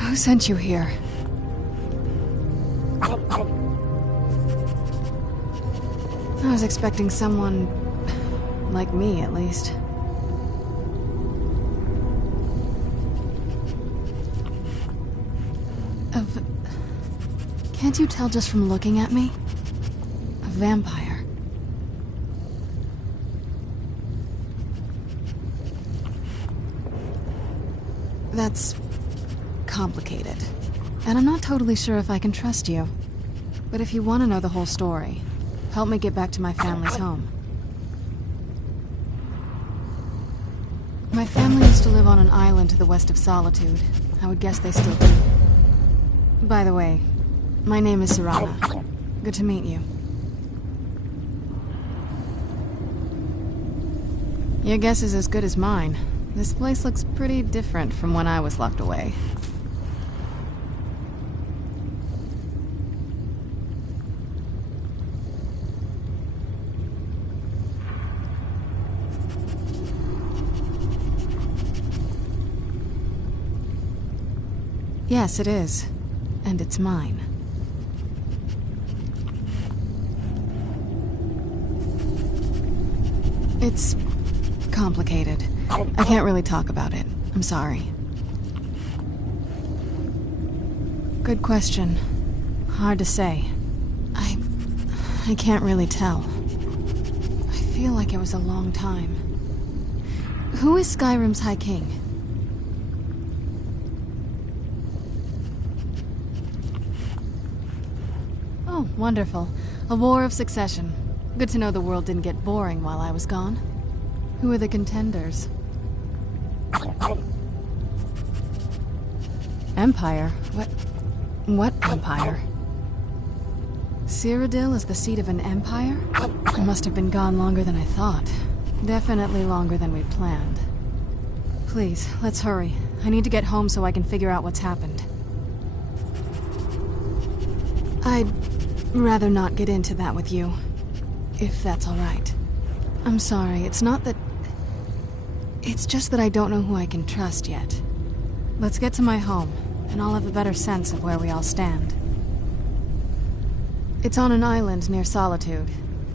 Who sent you here? I was expecting someone... like me, at least. Can't you tell just from looking at me? A vampire. That's... complicated. And I'm not totally sure if I can trust you. But if you want to know the whole story, help me get back to my family's home. My family used to live on an island to the west of Solitude. I would guess they still do. By the way, my name is Serana. Good to meet you. Your guess is as good as mine. This place looks pretty different from when I was locked away. Yes, it is. And it's mine. It's complicated. I can't really talk about it. I'm sorry. Good question. Hard to say. I can't really tell. I feel like it was a long time. Who is Skyrim's High King? Oh, wonderful. A war of succession. Good to know the world didn't get boring while I was gone. Who are the contenders? Empire? What empire? Cyrodiil is the seat of an empire? It must have been gone longer than I thought. Definitely longer than we planned. Please, let's hurry. I need to get home so I can figure out what's happened. I'd rather not get into that with you, if that's all right. I'm sorry, it's not that... It's just that I don't know who I can trust yet. Let's get to my home, and I'll have a better sense of where we all stand. It's on an island near Solitude.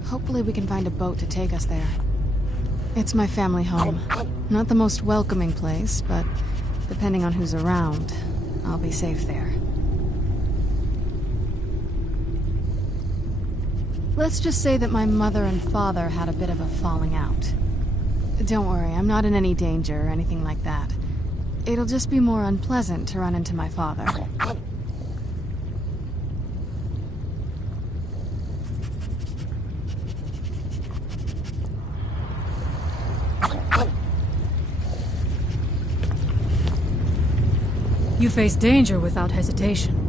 Hopefully we can find a boat to take us there. It's my family home. Not the most welcoming place, but depending on who's around, I'll be safe there. Let's just say that my mother and father had a bit of a falling out. Don't worry, I'm not in any danger or anything like that. It'll just be more unpleasant to run into my father. You face danger without hesitation.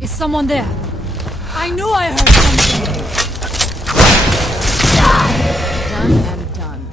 Is someone there? I knew I heard something! Done and done.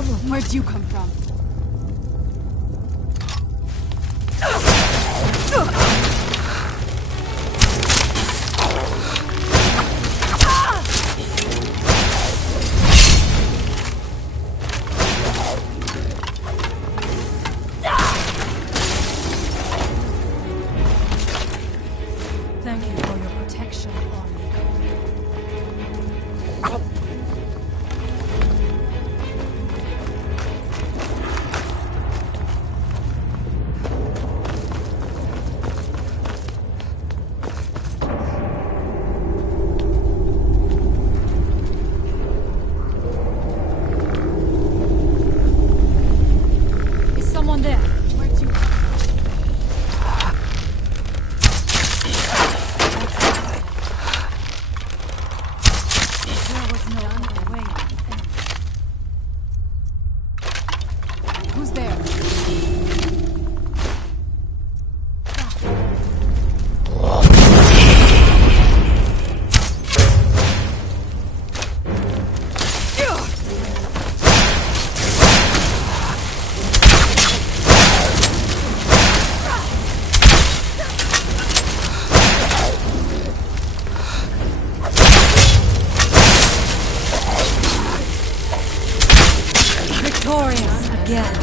Where'd you come from? Thank you for your protection, Army. Is someone there? Where'd you come from? There was no other way. Who's there? Victorious again.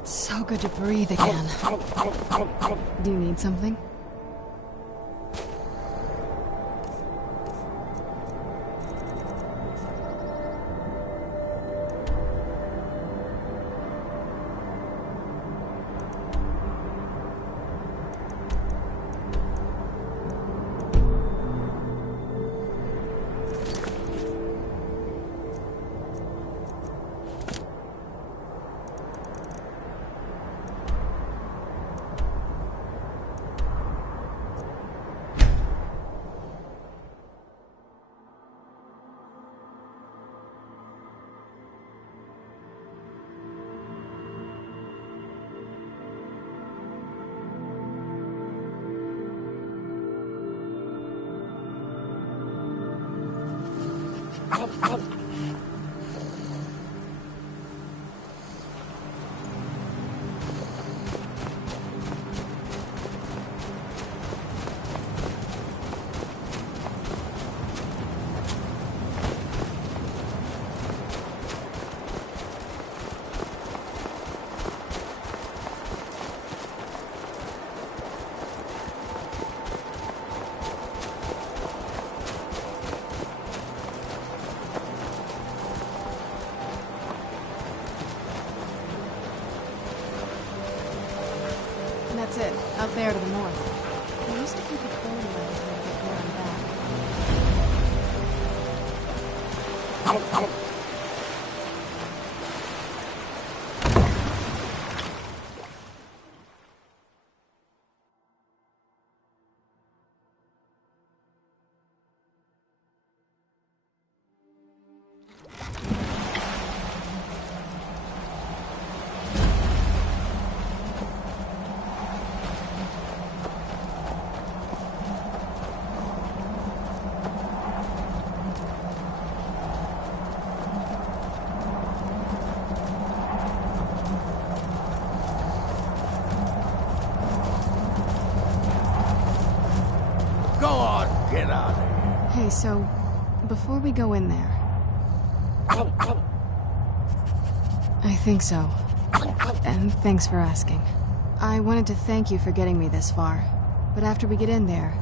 It's so good to breathe again. Do you need something? That's it, out there to the north. We used to keep a phone line until we get there and back. Go on, get out of here. Hey, so, before we go in there... I think so. And thanks for asking. I wanted to thank you for getting me this far. But after we get in there,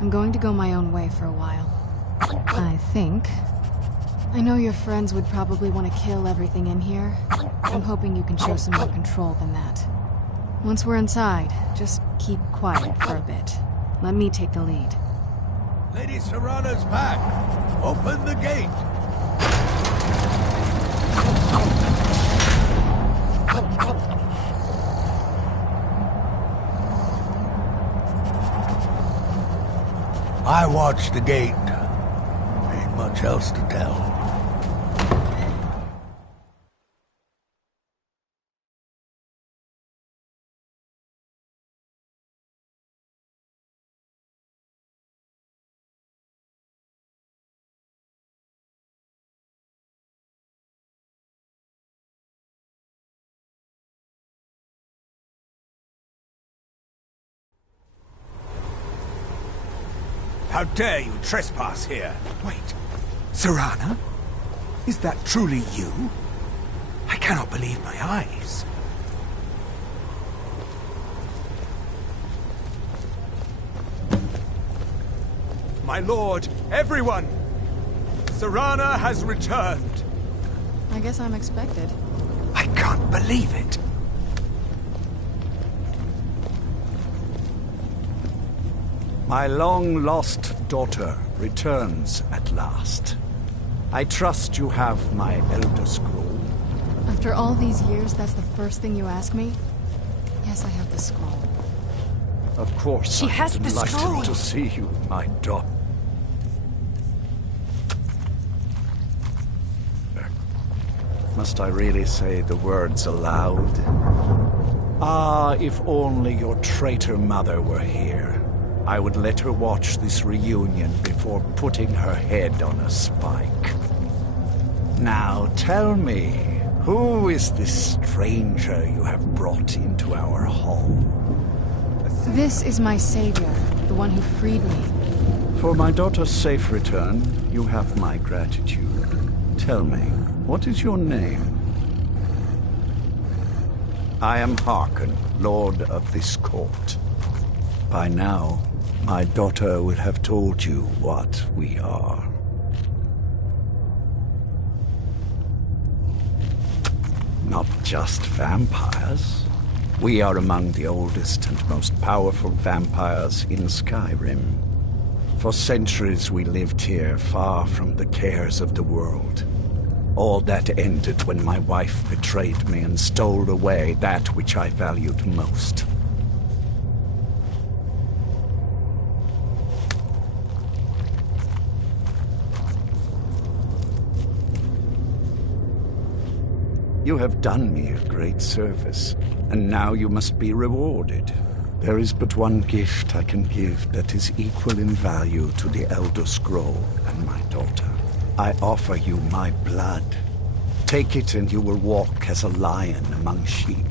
I'm going to go my own way for a while. I think. I know your friends would probably want to kill everything in here. I'm hoping you can show some more control than that. Once we're inside, just keep quiet for a bit. Let me take the lead. Lady Serrana's back. Open the gate. I watched the gate. Ain't much else to tell. How dare you trespass here? Wait, Serrana? Is that truly you? I cannot believe my eyes. My lord, everyone! Serrana has returned. I guess I'm expected. I can't believe it. My long-lost daughter returns at last. I trust you have my Elder Scroll. After all these years, that's the first thing you ask me? Yes, I have the scroll. Of course, She has I'm the delighted scroll. to see you, my daughter. Must I really say the words aloud? Ah, if only your traitor mother were here. I would let her watch this reunion before putting her head on a spike. Now tell me, who is this stranger you have brought into our hall? This is my savior, the one who freed me. For my daughter's safe return, you have my gratitude. Tell me, what is your name? I am Harkon, Lord of this court. By now, my daughter would have told you what we are. Not just vampires. We are among the oldest and most powerful vampires in Skyrim. For centuries we lived here, far from the cares of the world. All that ended when my wife betrayed me and stole away that which I valued most. You have done me a great service, and now you must be rewarded. There is but one gift I can give that is equal in value to the Elder Scroll and my daughter. I offer you my blood. Take it and you will walk as a lion among sheep.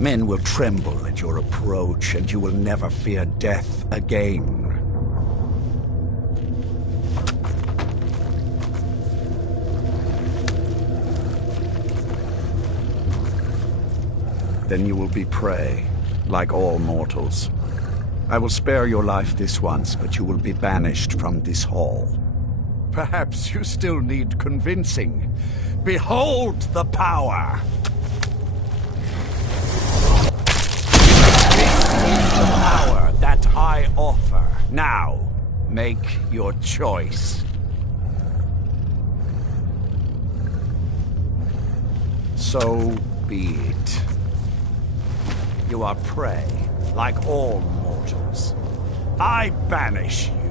Men will tremble at your approach, and you will never fear death again. Then you will be prey, like all mortals. I will spare your life this once, but you will be banished from this hall. Perhaps you still need convincing. Behold the power! The power that I offer. Now, make your choice. So be it. You are prey, like all mortals. I banish you.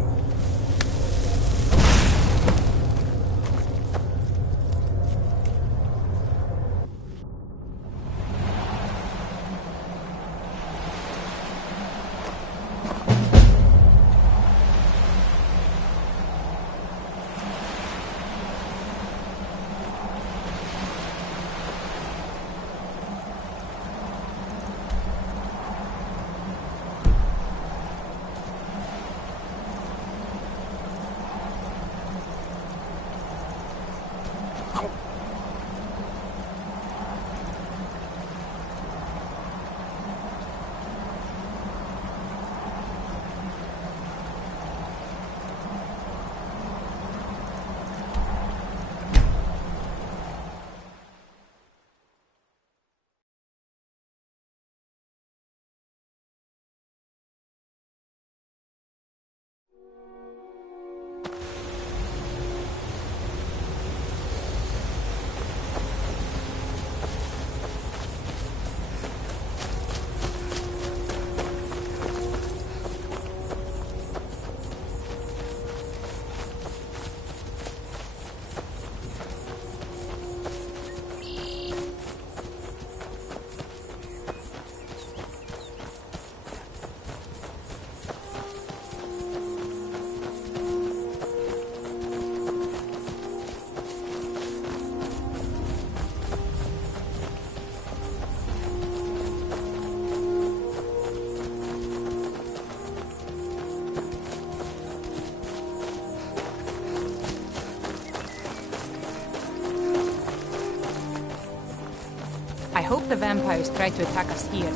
I hope the vampires try to attack us here.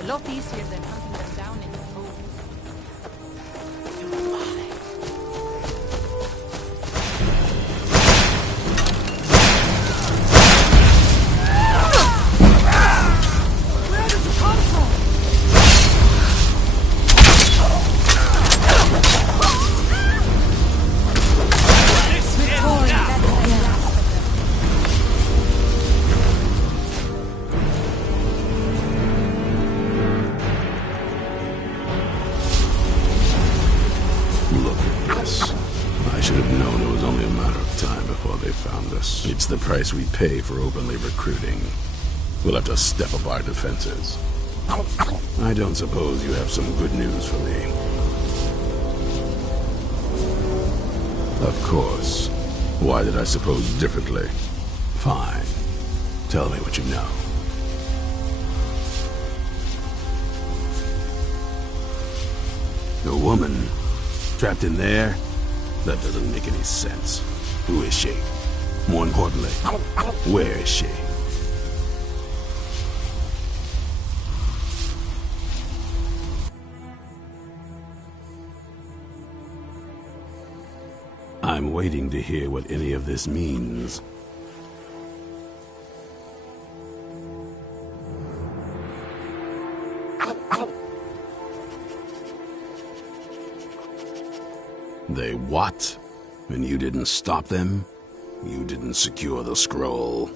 A lot easier than hunting them down in the hole. Where did you come from? Victoria, that's the last of them. Look at this. I should have known it was only a matter of time before they found us. It's the price we pay for openly recruiting. We'll have to step up our defenses. I don't suppose you have some good news for me. Of course. Why did I suppose differently? Fine. Tell me what you know. A woman? Trapped in there? That doesn't make any sense. Who is she? More importantly, where is she? I'm waiting to hear what any of this means. They what? And you didn't stop them? You didn't secure the scroll?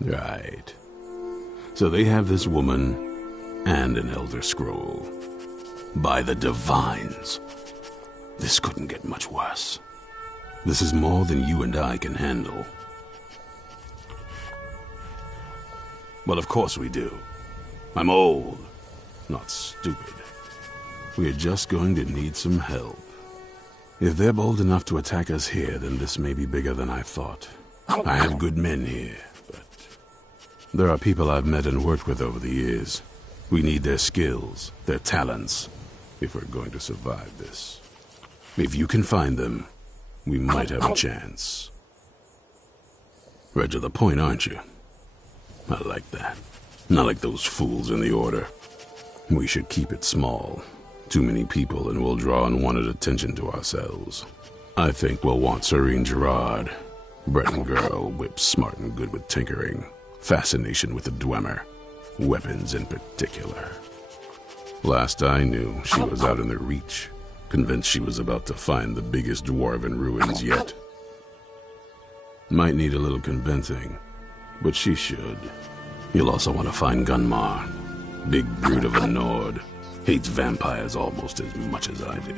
Right. So they have this woman and an Elder Scroll. By the Divines. This couldn't get much worse. This is more than you and I can handle. Well, of course we do. I'm old, not stupid. We're just going to need some help. If they're bold enough to attack us here, then this may be bigger than I thought. I have good men here, but there are people I've met and worked with over the years. We need their skills, their talents, if we're going to survive this. If you can find them, we might have a chance. Right to the point, aren't you? I like that. Not like those fools in the Order. We should keep it small. Too many people and we'll draw unwanted attention to ourselves. I think we'll want Serene Gerard. Breton girl, whip smart and good with tinkering. Fascination with the Dwemer. Weapons in particular. Last I knew, she was out in the Reach, convinced she was about to find the biggest dwarven ruins yet. Might need a little convincing, but she should. You'll also want to find Gunmar. Big brute of a Nord. Hates vampires almost as much as I do.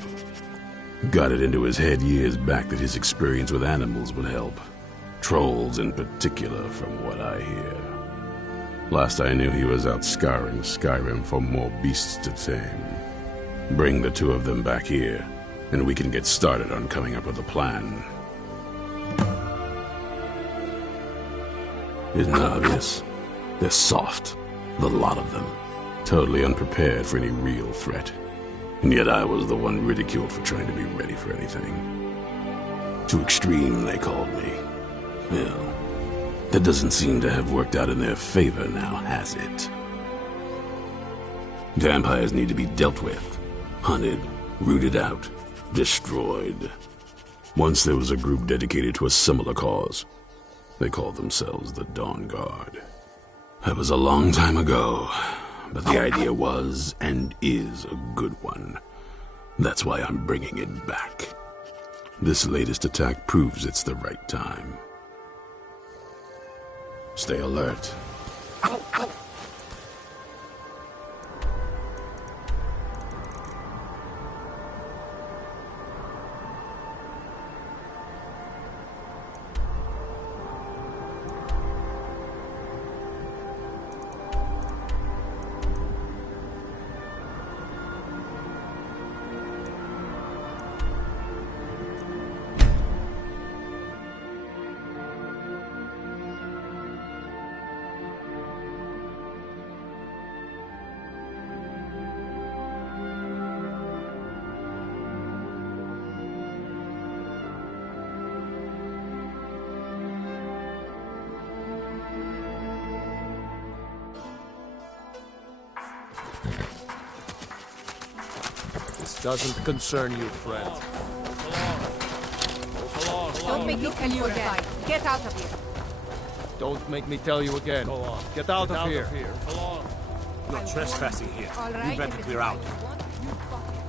Got it into his head years back that his experience with animals would help. Trolls in particular, from what I hear. Last I knew, he was out scouring Skyrim for more beasts to tame. Bring the two of them back here, and we can get started on coming up with a plan. Isn't it obvious? They're soft, the lot of them. Totally unprepared for any real threat. And yet I was the one ridiculed for trying to be ready for anything. Too extreme, they called me. Well, that doesn't seem to have worked out in their favor now, has it? Vampires need to be dealt with, hunted, rooted out, destroyed. Once there was a group dedicated to a similar cause. They called themselves the Dawn Guard. That was a long time ago, but the idea was and is a good one. That's why I'm bringing it back. This latest attack proves it's the right time. Stay alert. Doesn't concern you, friend. Don't make me tell you again. Get out of here. Don't make me tell you again. Get out of here. You're trespassing here. All right, You'd better if clear it's out. what you want, you fuck it.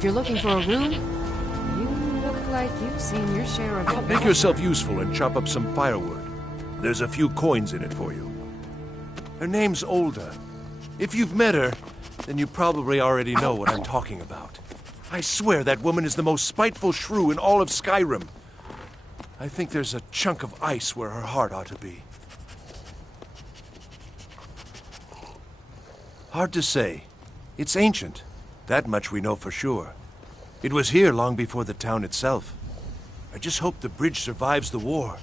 If you're looking for a room, you look like you've seen your share of it. Make yourself useful and chop up some firewood. There's a few coins in it for you. Her name's Olda. If you've met her, then you probably already know what I'm talking about. I swear that woman is the most spiteful shrew in all of Skyrim. I think there's a chunk of ice where her heart ought to be. Hard to say. It's ancient. That much we know for sure. It was here long before the town itself. I just hope the bridge survives the war.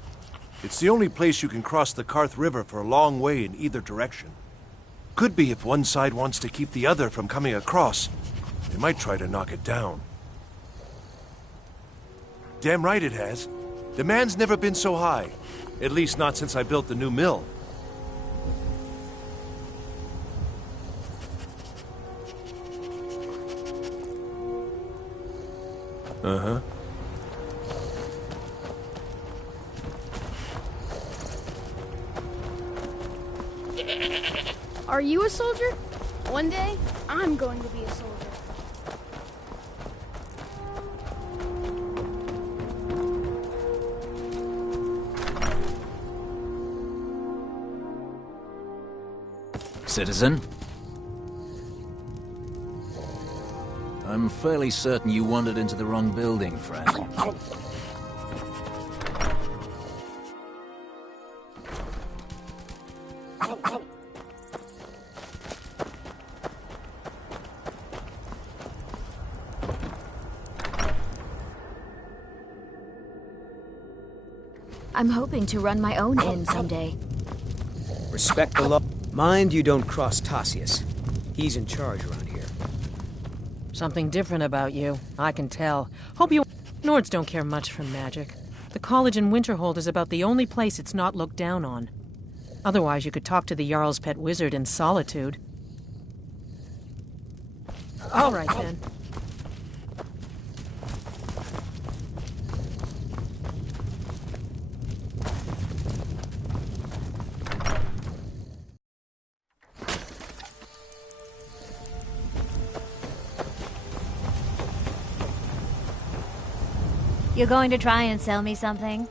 It's the only place you can cross the Karth River for a long way in either direction. Could be if one side wants to keep the other from coming across. They might try to knock it down. Damn right it has. Demand's never been so high. At least not since I built the new mill. Uh-huh. Are you a soldier? One day, I'm going to be a soldier. Citizen? I'm fairly certain you wandered into the wrong building, friend. I'm hoping to run my own inn someday. Respect the law. Mind you don't cross Tassius. He's in charge around here. Something different about you, I can tell. Hope you... Nords don't care much for magic. The college in Winterhold is about the only place it's not looked down on. Otherwise, you could talk to the Jarl's pet wizard in solitude. All right, then. You going to try and sell me something?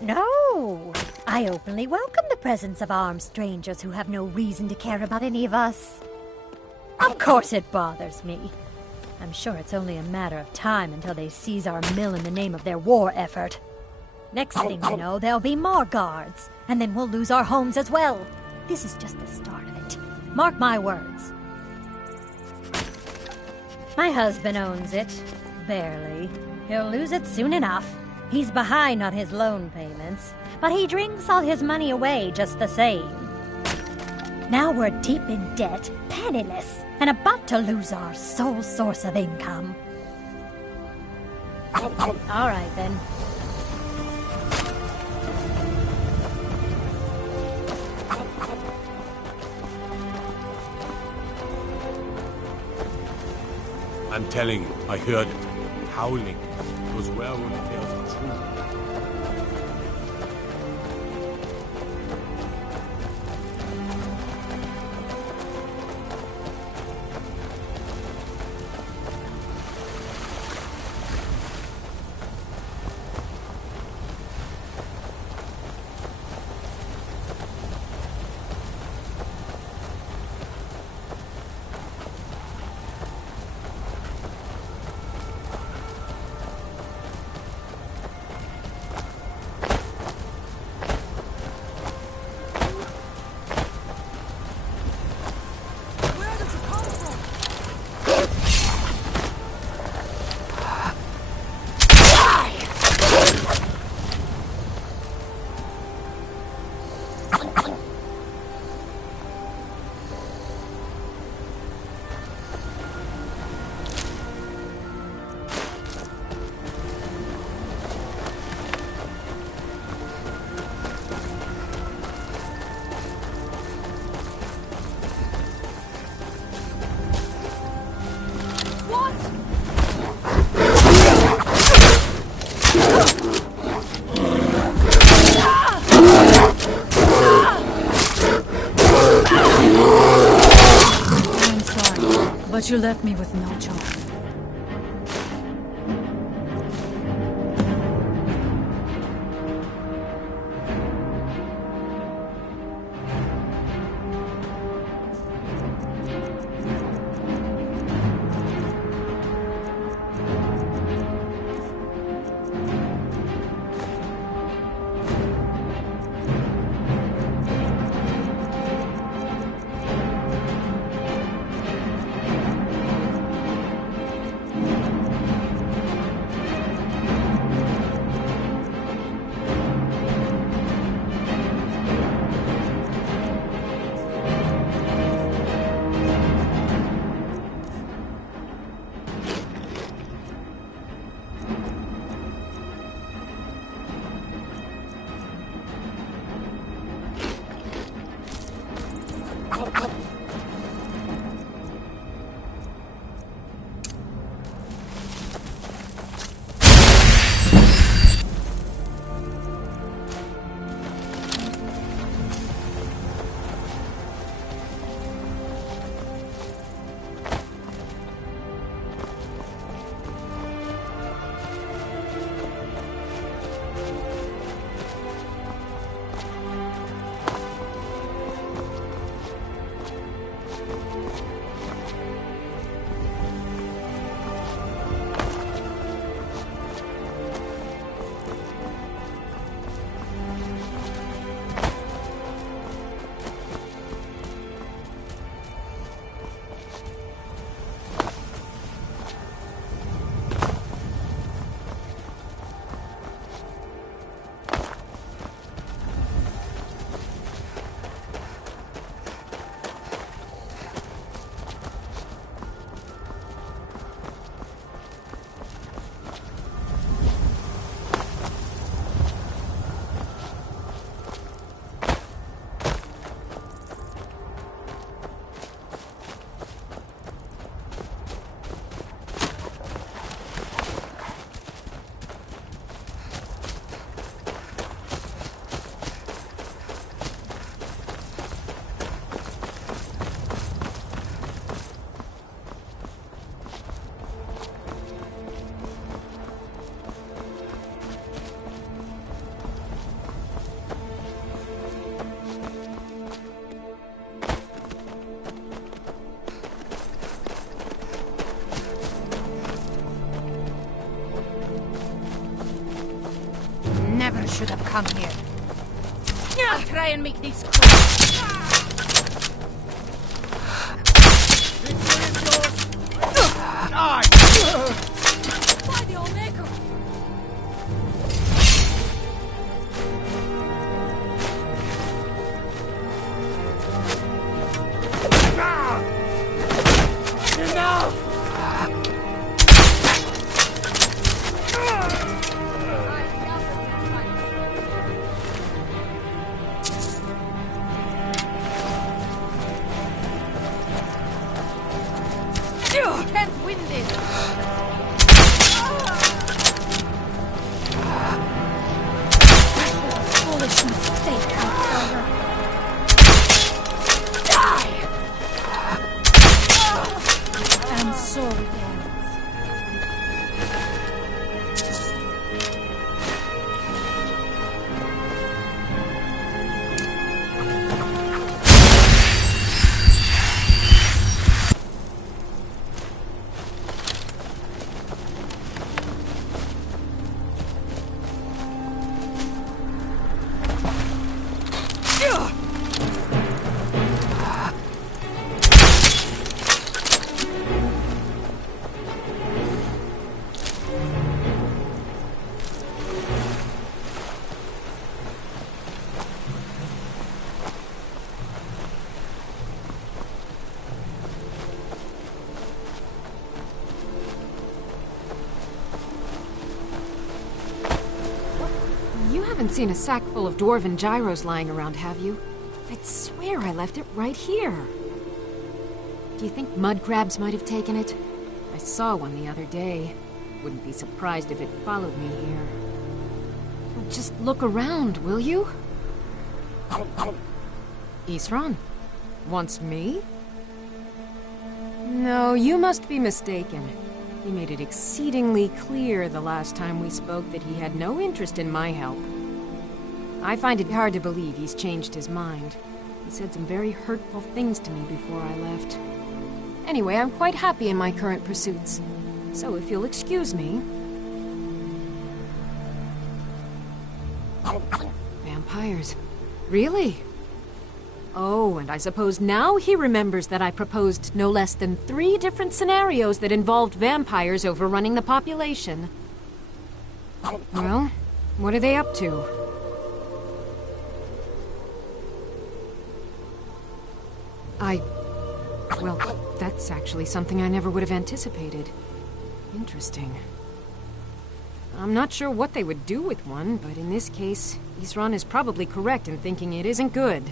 No! I openly welcome the presence of armed strangers who have no reason to care about any of us. Of course it bothers me. I'm sure it's only a matter of time until they seize our mill in the name of their war effort. Next thing you know, there'll be more guards, and then we'll lose our homes as well. This is just the start of it. Mark my words. My husband owns it. Barely. He'll lose it soon enough. He's behind on his loan payments, but he drinks all his money away just the same. Now we're deep in debt, penniless, and about to lose our sole source of income. All right, then. I'm telling you, I heard it. Howling. Those werewolf tales are true. But you left me with no choice. come here. I'll try and make these quick. Die! By the Omega! Enough! Can't win this! Foolish mistake, outsider. Die! And so it ends. You haven't seen a sack full of dwarven gyros lying around, have you? I'd swear I left it right here. Do you think mud crabs might have taken it? I saw one the other day. Wouldn't be surprised if it followed me here. Well, just look around, will you? Isran? Wants me? No, you must be mistaken. He made it exceedingly clear the last time we spoke that he had no interest in my help. I find it hard to believe he's changed his mind. He said some very hurtful things to me before I left. Anyway, I'm quite happy in my current pursuits. So if you'll excuse me... Vampires. Really? Oh, and I suppose now he remembers that I proposed no less than 3 different scenarios that involved vampires overrunning the population. Well, what are they up to? Well, that's actually something I never would have anticipated. Interesting. I'm not sure what they would do with one, but in this case, Isran is probably correct in thinking it isn't good.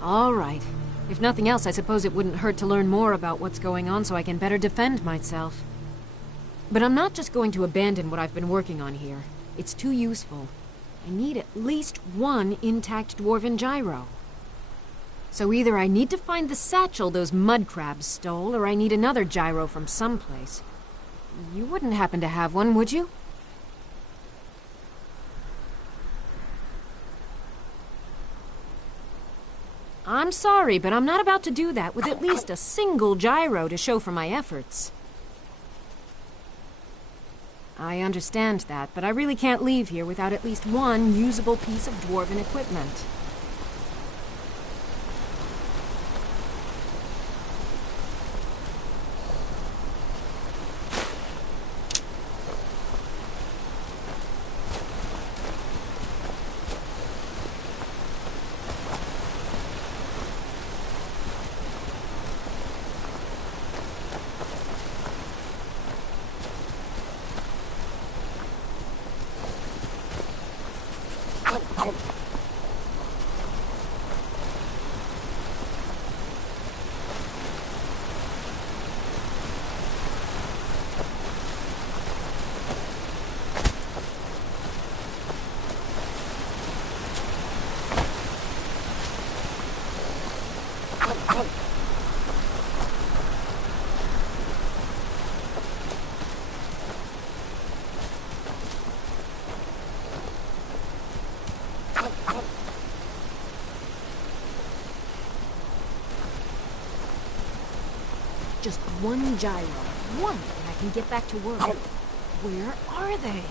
All right. If nothing else, I suppose it wouldn't hurt to learn more about what's going on so I can better defend myself. But I'm not just going to abandon what I've been working on here. It's too useful. I need at least one intact dwarven gyro. So either I need to find the satchel those mud crabs stole, or I need another gyro from someplace. You wouldn't happen to have one, would you? I'm sorry, but I'm not about to do that with at least a single gyro to show for my efforts. I understand that, but I really can't leave here without at least one usable piece of dwarven equipment. Just one gyro. One, and I can get back to work. Where are they?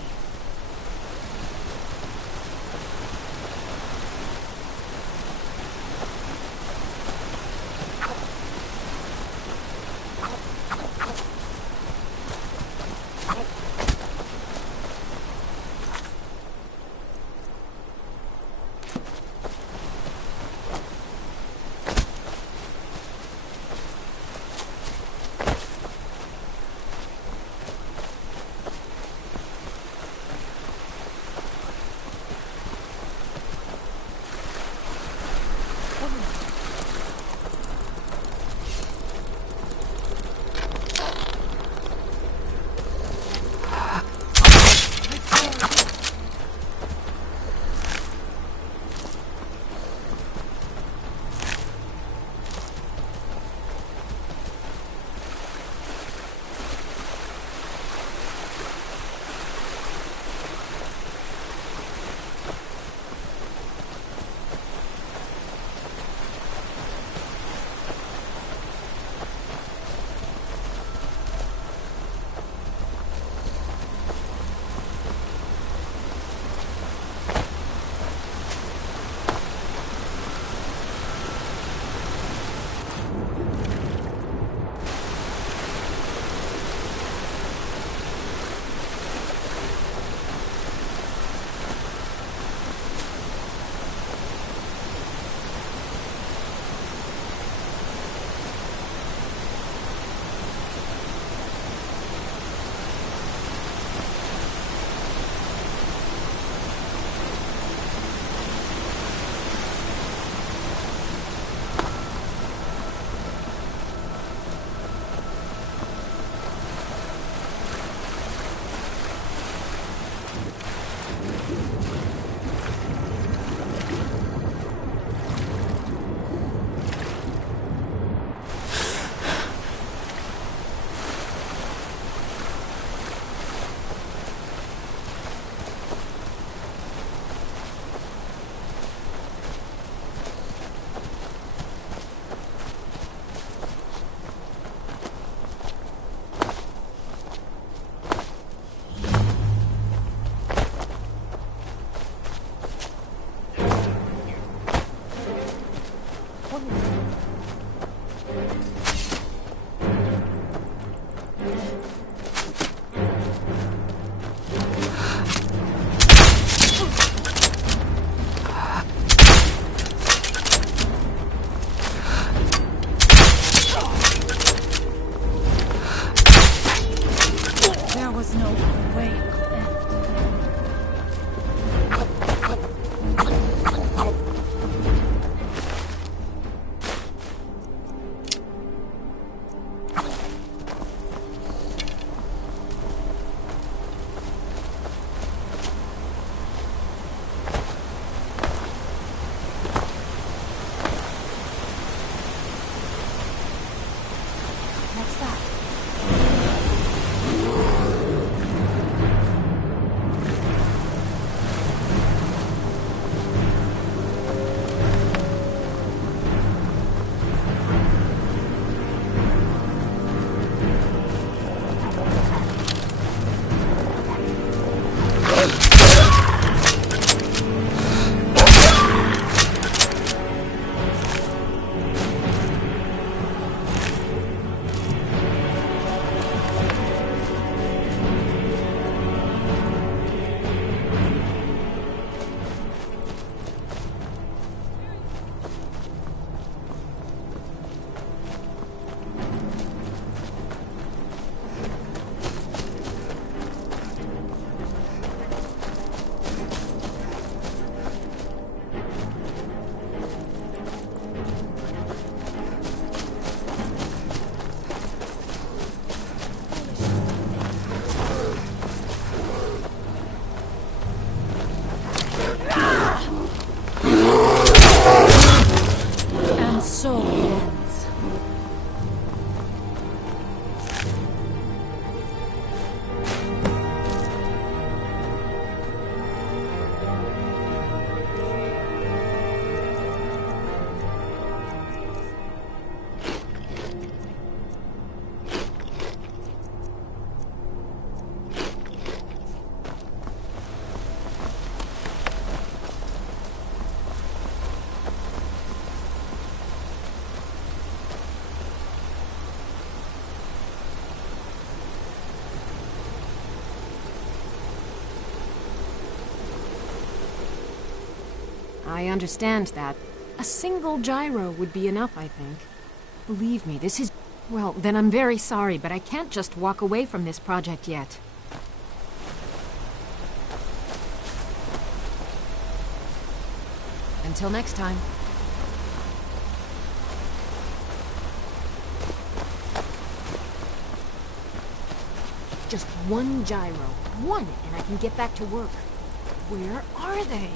I understand that. A single gyro would be enough, I think. Believe me, this is... Well, then I'm very sorry, but I can't just walk away from this project yet. Until next time. Just one gyro. One, and I can get back to work. Where are they?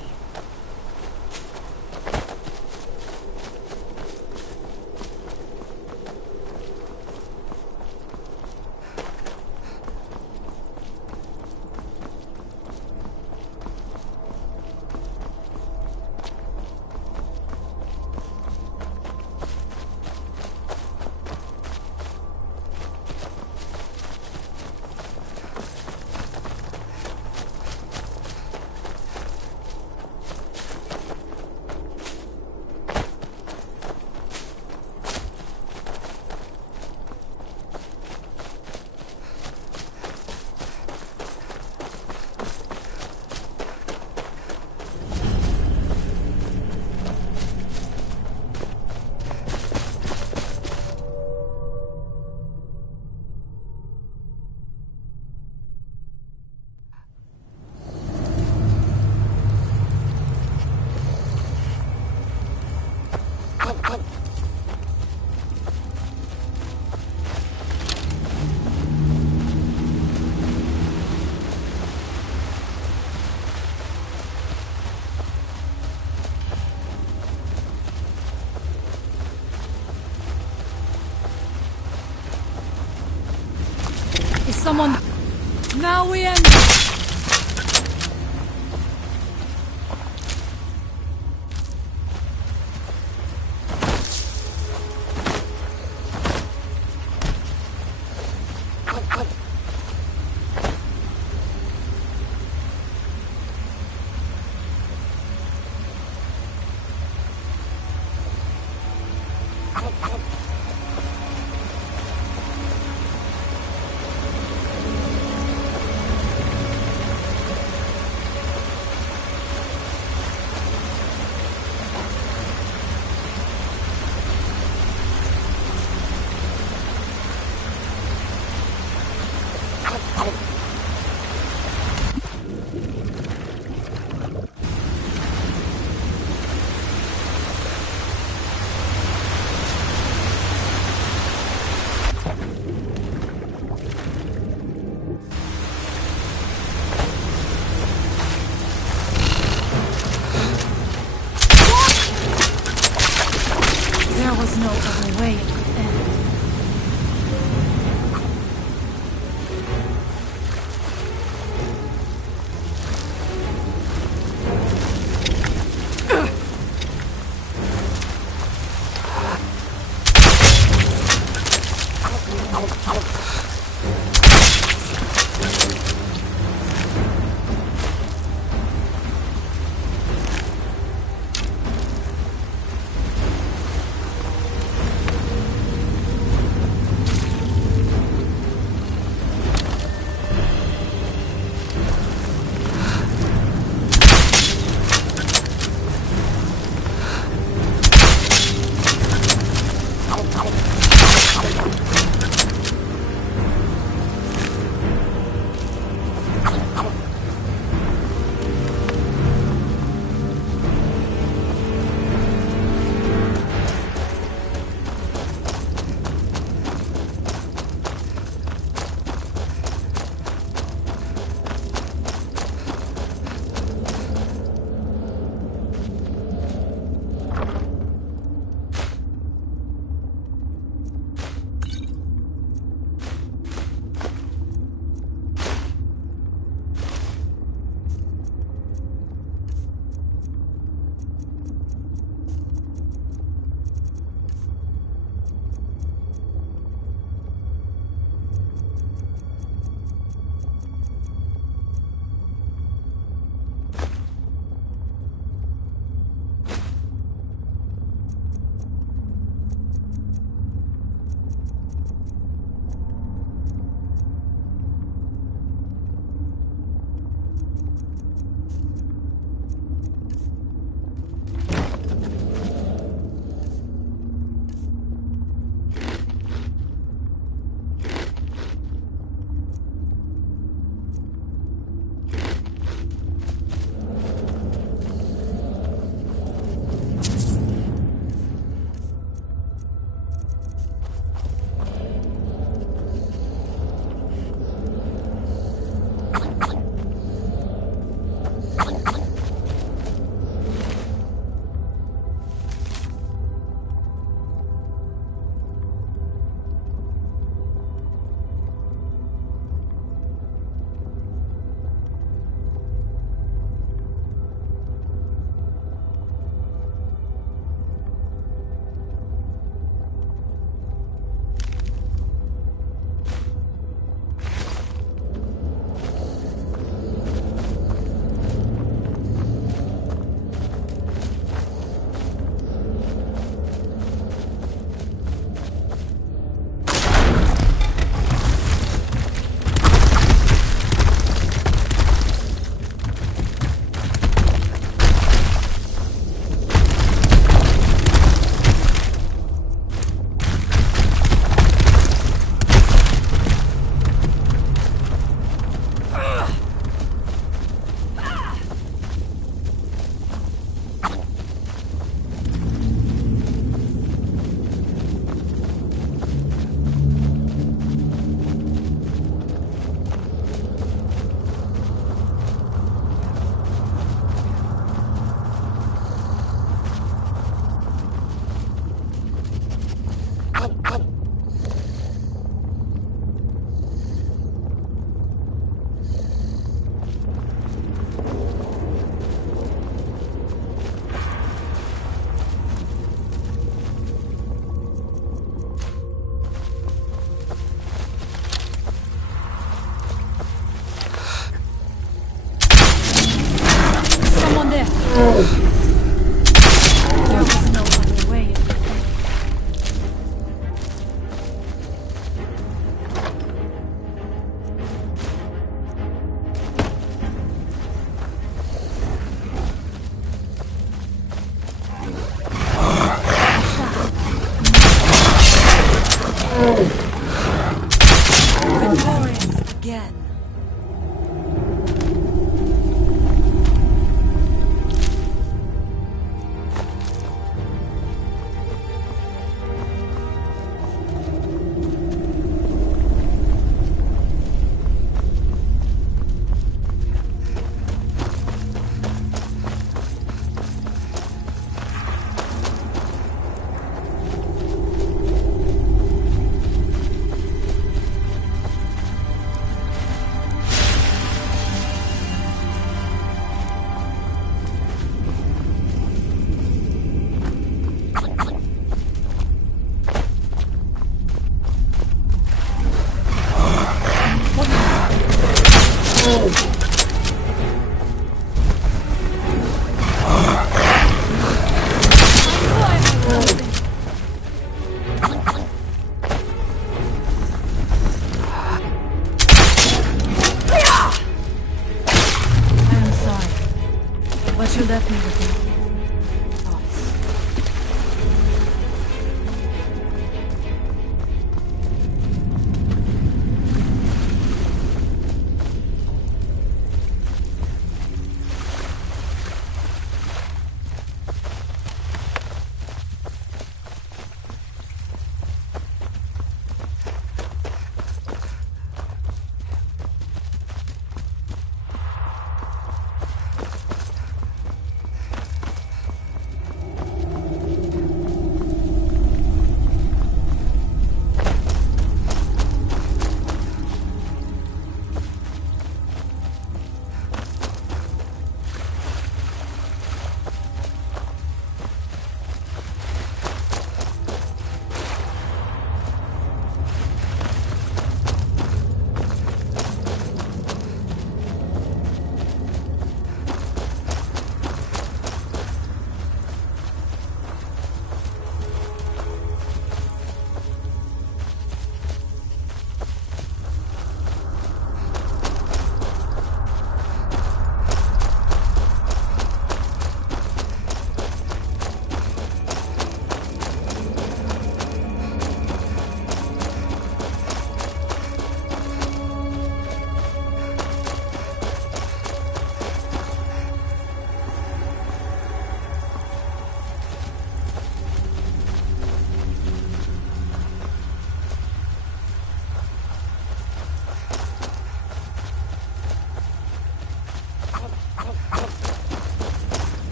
Someone... Now we end... There was no other way it could end.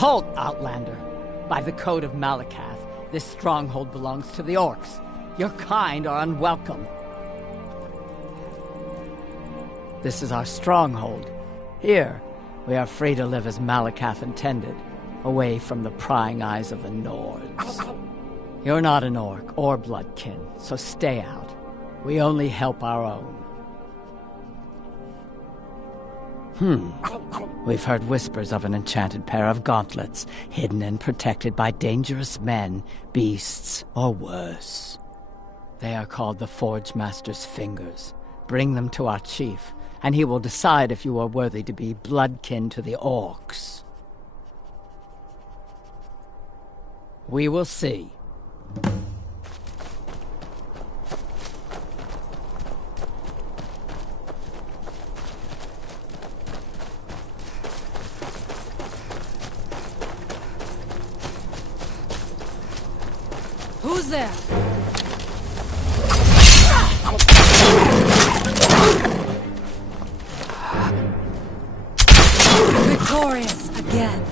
Halt, Outlander! By the Code of Malakath, this stronghold belongs to the orcs. Your kind are unwelcome. This is our stronghold. Here, we are free to live as Malakath intended, away from the prying eyes of the Nords. You're not an orc or bloodkin, so stay out. We only help our own. We've heard whispers of an enchanted pair of gauntlets, hidden and protected by dangerous men, beasts, or worse. They are called the Forge Master's Fingers. Bring them to our chief, and he will decide if you are worthy to be bloodkin to the orcs. We will see. Who's there? Victorious again.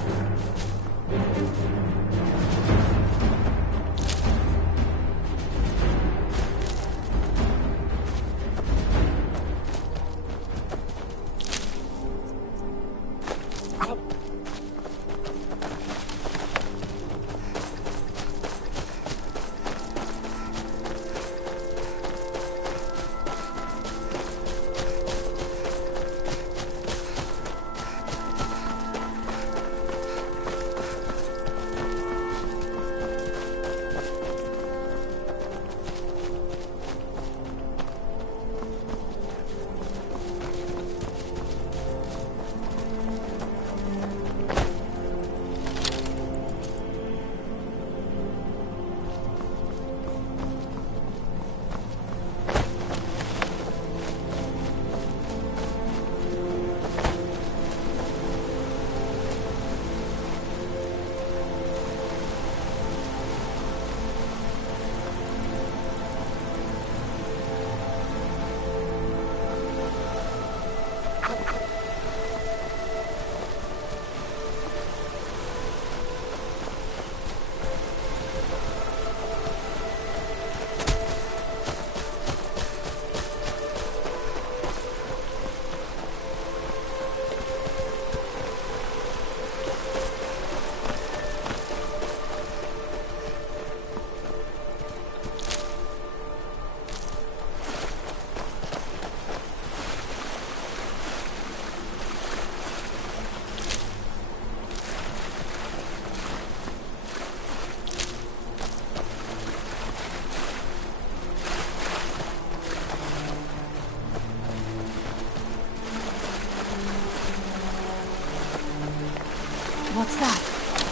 What's that?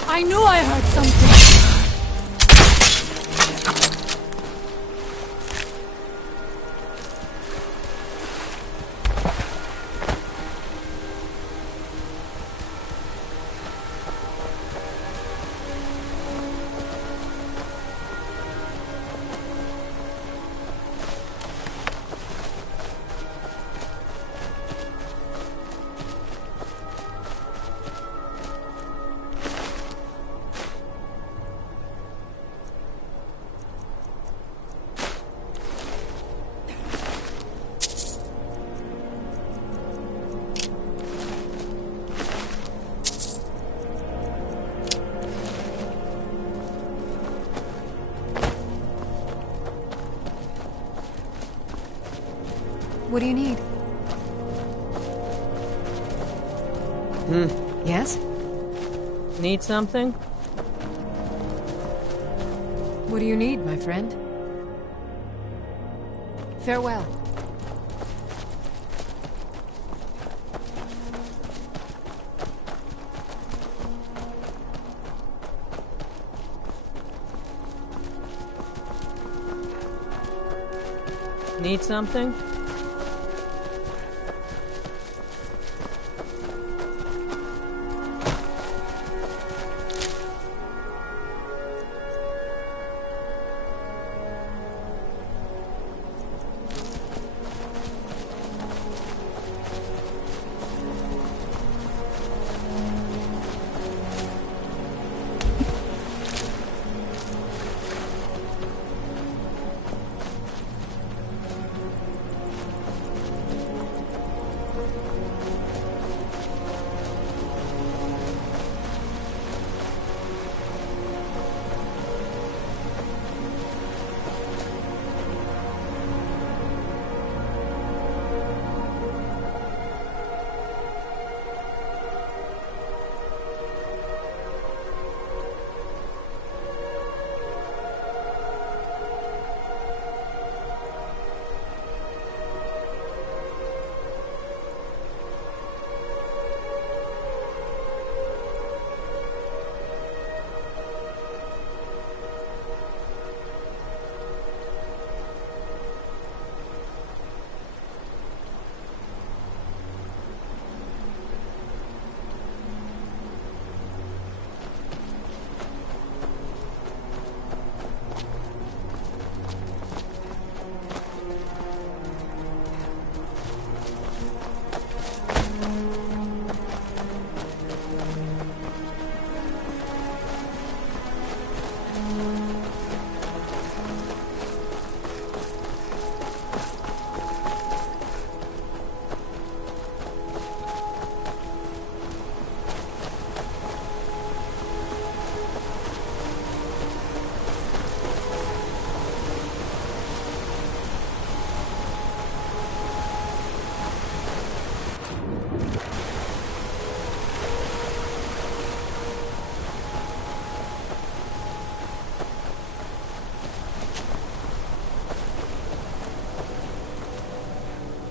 I knew I heard something! What do you need? Yes? Need something? What do you need, my friend? Farewell. Need something?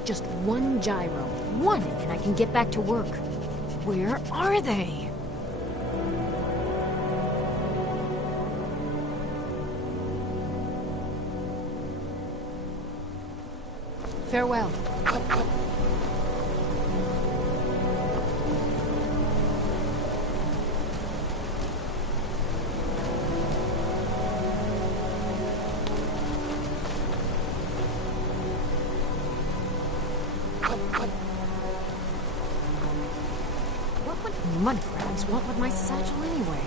Just one gyro. One, and I can get back to work. Where are they? Farewell. What would mudcrabs want with my satchel anyway?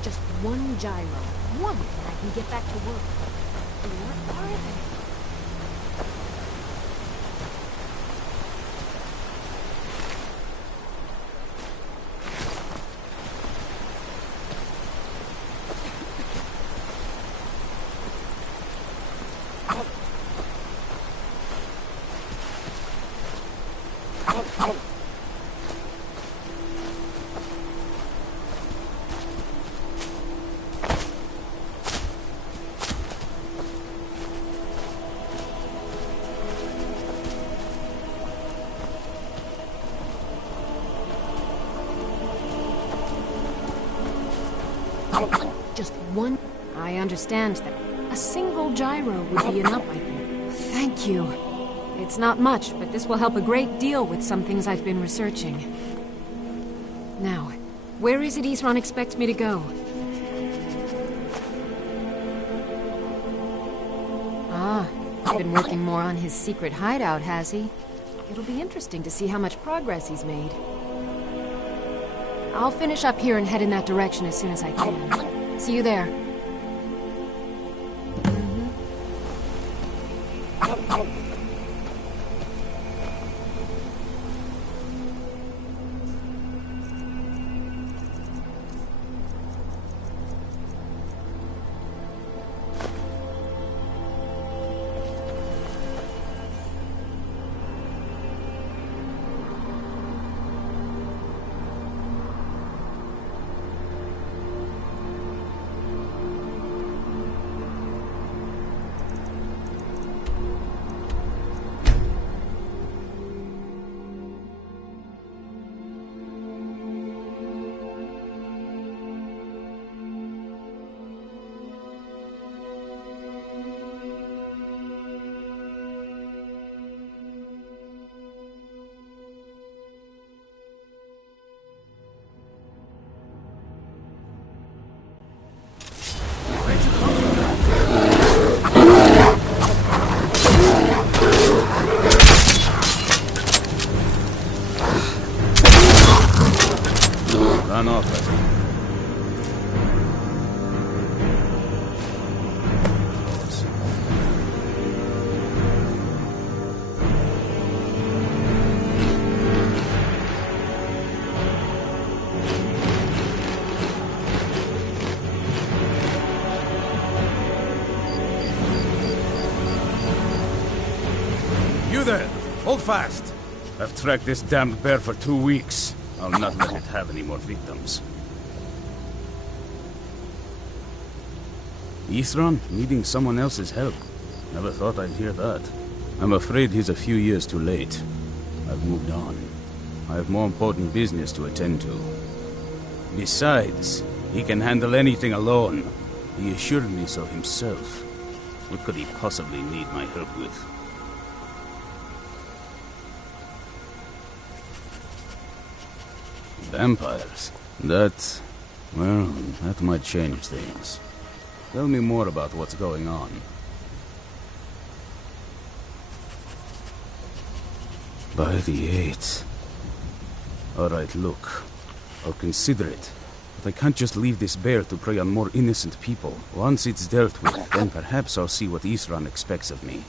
Just one gyro. One, and I can get back to work. Where are they? Just one. I understand that. A single gyro would be enough, I think. Thank you. It's not much, but this will help a great deal with some things I've been researching. Now, where is it Isran expects me to go? Ah, he's been working more on his secret hideout, has he? It'll be interesting to see how much progress he's made. I'll finish up here and head in that direction as soon as I can. See you there. Run off, I think. You there! Hold fast! I've tracked this damned bear for 2 weeks. I'll not let it have any more victims. Isran needing someone else's help. Never thought I'd hear that. I'm afraid he's a few years too late. I've moved on. I have more important business to attend to. Besides, he can handle anything alone. He assured me so himself. What could he possibly need my help with? Vampires? That might change things. Tell me more about what's going on. By the 8th. Alright, look. I'll consider it. But I can't just leave this bear to prey on more innocent people. Once it's dealt with, then perhaps I'll see what Isran expects of me.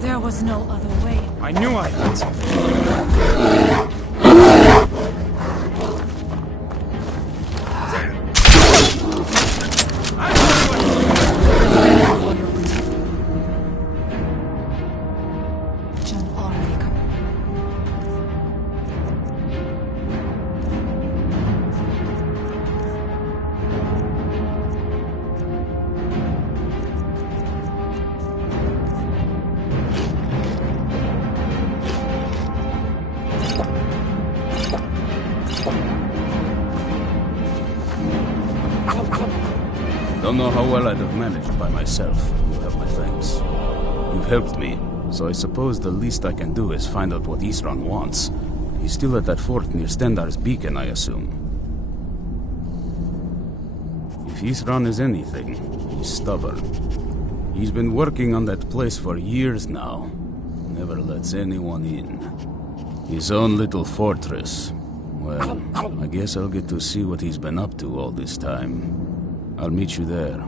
There was no other way. I knew I had something. Don't know how well I'd have managed by myself. You have my thanks. You've helped me, so I suppose the least I can do is find out what Isran wants. He's still at that fort near Stendar's beacon, I assume. If Isran is anything, he's stubborn. He's been working on that place for years now. Never lets anyone in. His own little fortress. Well, I guess I'll get to see what he's been up to all this time. I'll meet you there.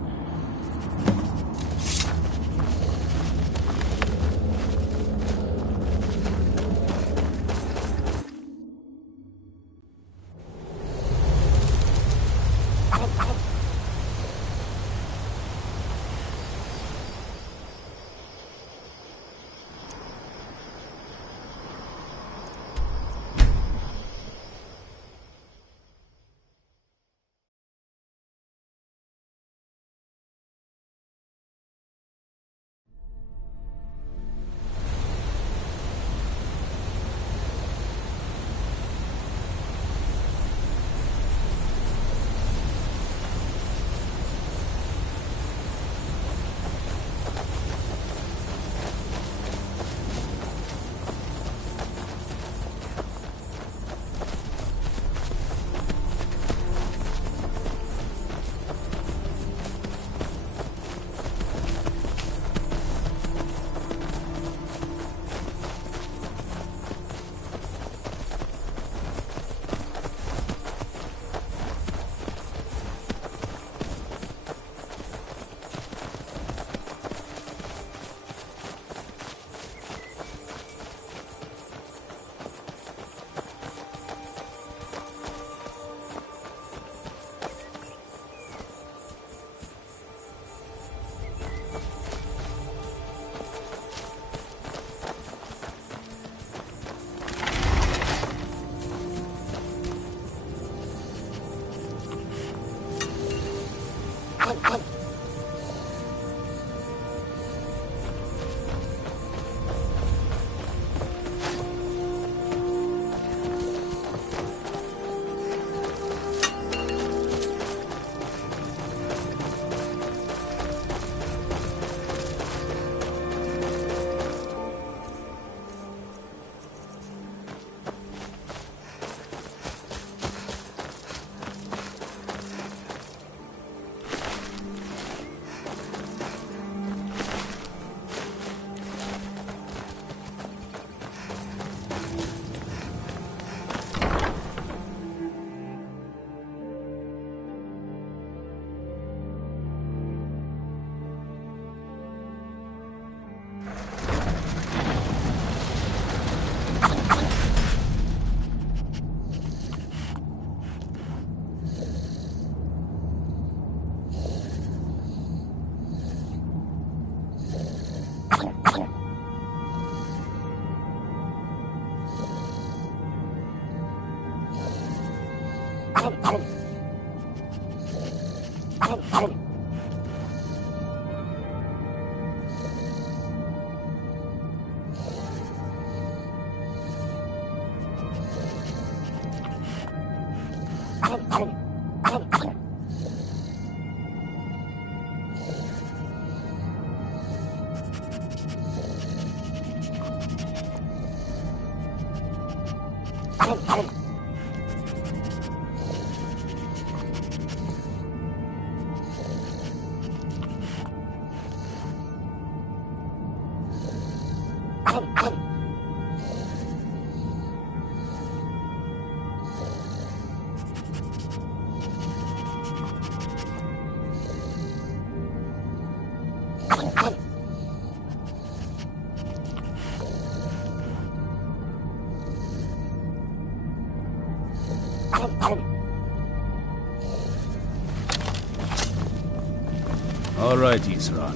All right, Isran.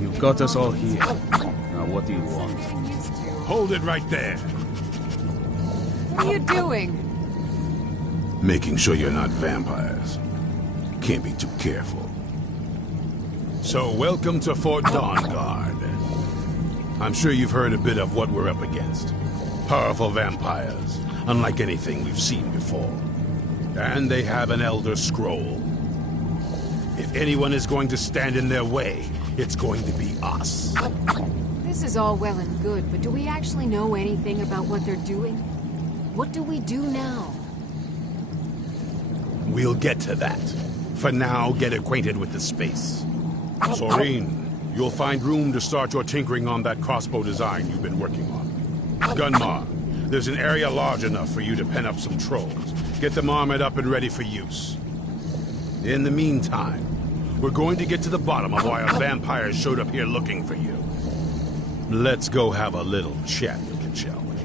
You've got us all here. Now what do you want? Hold it right there. What are you doing? Making sure you're not vampires. Can't be too careful. So, welcome to Fort Dawnguard. I'm sure you've heard a bit of what we're up against. Powerful vampires, unlike anything we've seen before. And they have an Elder Scroll. If anyone is going to stand in their way, it's going to be us. This is all well and good, but do we actually know anything about what they're doing? What do we do now? We'll get to that. For now, get acquainted with the space. Soreen, you'll find room to start your tinkering on that crossbow design you've been working on. Gunmar, there's an area large enough for you to pen up some trolls. Get them armored up and ready for use. In the meantime, we're going to get to the bottom of why our vampires showed up here looking for you. Let's go have a little chat, shall we?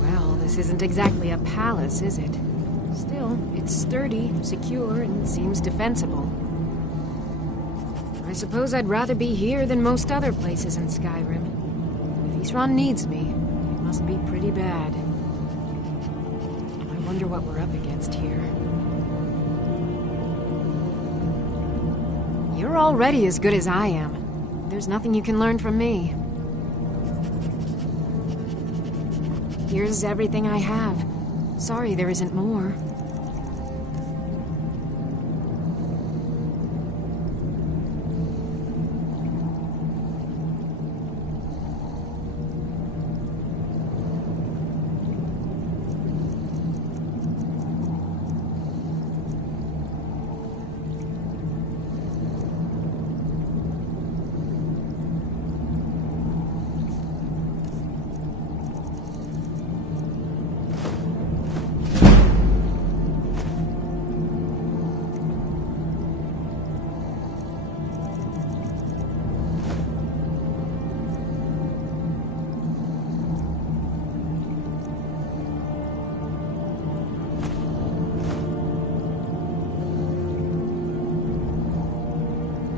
Well, this isn't exactly a palace, is it? Still, it's sturdy, secure, and seems defensible. I suppose I'd rather be here than most other places in Skyrim. If Isran needs me, it must be pretty bad. I wonder what we're up against here. You're already as good as I am. There's nothing you can learn from me. Here's everything I have. Sorry there isn't more.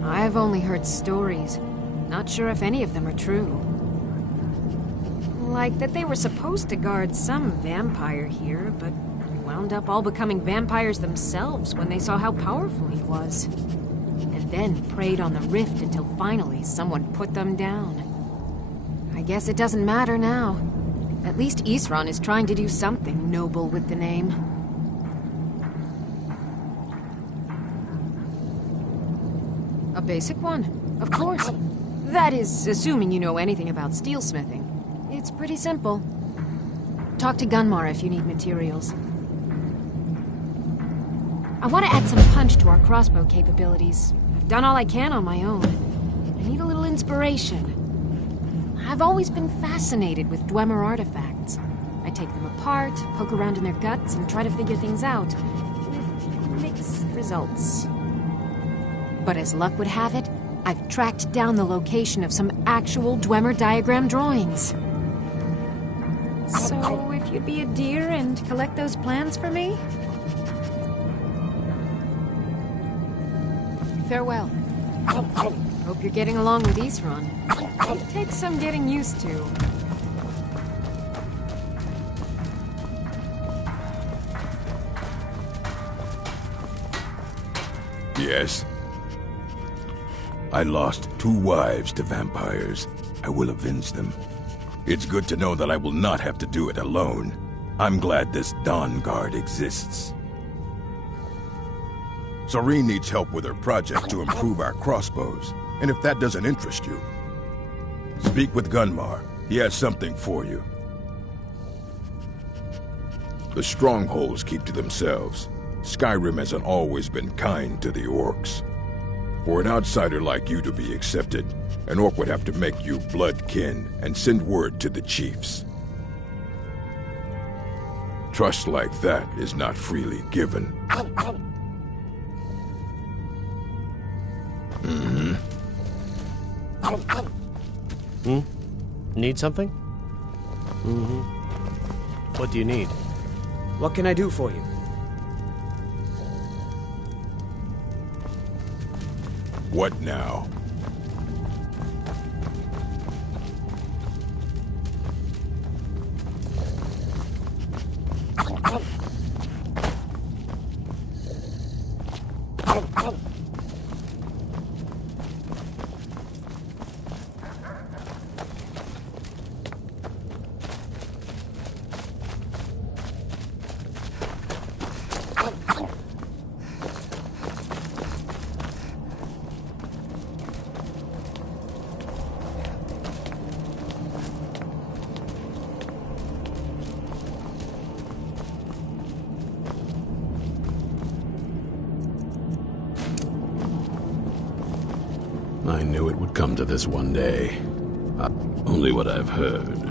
I've only heard stories. Not sure if any of them are true. Like that they were supposed to guard some vampire here, but wound up all becoming vampires themselves when they saw how powerful he was. And then preyed on the rift until finally someone put them down. I guess it doesn't matter now. At least Isran is trying to do something noble with the name. A basic one, of course. That is, assuming you know anything about steelsmithing. It's pretty simple. Talk to Gunmar if you need materials. I want to add some punch to our crossbow capabilities. I've done all I can on my own. I need a little inspiration. I've always been fascinated with Dwemer artifacts. I take them apart, poke around in their guts, and try to figure things out. With mixed results. But as luck would have it, I've tracked down the location of some actual Dwemer diagram drawings. So, if you'd be a dear and collect those plans for me? Farewell. Hope you're getting along with Isran. It takes some getting used to. Yes? I lost 2 wives to vampires. I will avenge them. It's good to know that I will not have to do it alone. I'm glad this Dawnguard exists. Soreen needs help with her project to improve our crossbows. And if that doesn't interest you, Speak with Gunmar. He has something for you. The strongholds keep to themselves. Skyrim hasn't always been kind to the orcs. For an outsider like you to be accepted, an orc would have to make you blood kin and send word to the chiefs. Trust like that is not freely given. Need something? What do you need? What can I do for you? What now? I knew it would come to this one day. Only what I've heard.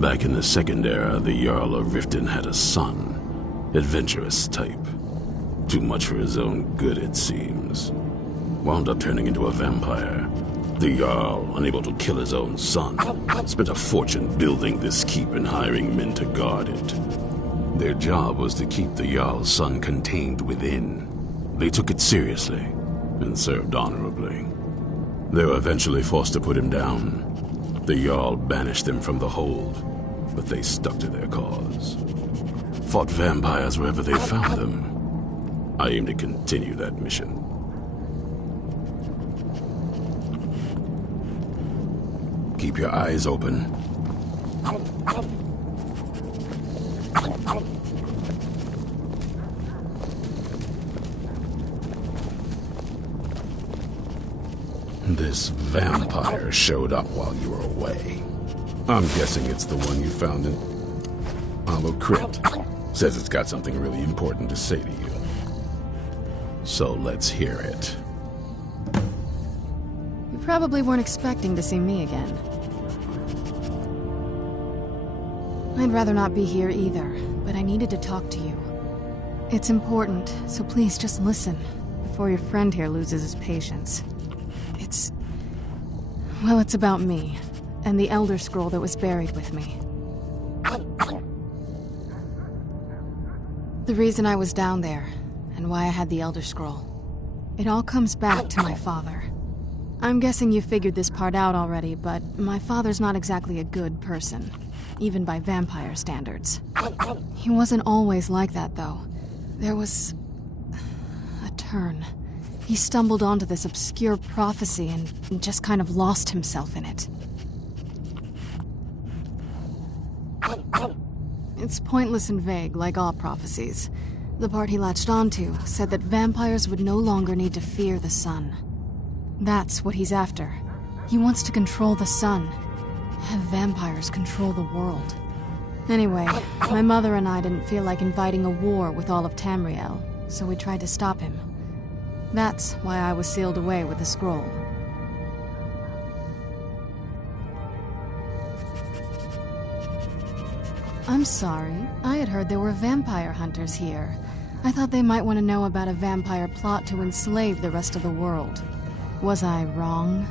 Back in the Second Era, the Jarl of Riften had a son. Adventurous type. Too much for his own good, it seems. Wound up turning into a vampire. The Jarl, unable to kill his own son, spent a fortune building this keep and hiring men to guard it. Their job was to keep the Jarl's son contained within. They took it seriously and served honorably. They were eventually forced to put him down. The Jarl banished them from the hold, but they stuck to their cause. Fought vampires wherever they found them. I aim to continue that mission. Keep your eyes open. This vampire showed up while you were away. I'm guessing it's the one you found in Hollow Crypt. Says it's got something really important to say to you. So let's hear it. You probably weren't expecting to see me again. I'd rather not be here either, but I needed to talk to you. It's important, so please just listen, before your friend here loses his patience. Well, it's about me, and the Elder Scroll that was buried with me. The reason I was down there, and why I had the Elder Scroll. It all comes back to my father. I'm guessing you figured this part out already, but my father's not exactly a good person, even by vampire standards. He wasn't always like that, though. There was a turn. He stumbled onto this obscure prophecy and just kind of lost himself in it. It's pointless and vague, like all prophecies. The part he latched onto said that vampires would no longer need to fear the sun. That's what he's after. He wants to control the sun. Have vampires control the world. Anyway, my mother and I didn't feel like inviting a war with all of Tamriel, so we tried to stop him. That's why I was sealed away with the scroll. I'm sorry. I had heard there were vampire hunters here. I thought they might want to know about a vampire plot to enslave the rest of the world. Was I wrong?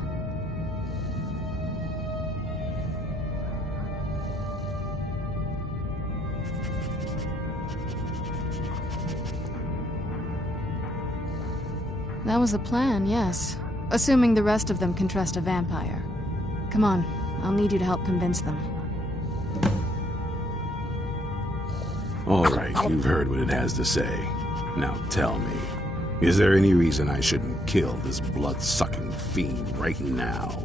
That was the plan, yes. Assuming the rest of them can trust a vampire. Come on, I'll need you to help convince them. All right, you've heard what it has to say. Now tell me, is there any reason I shouldn't kill this blood-sucking fiend right now?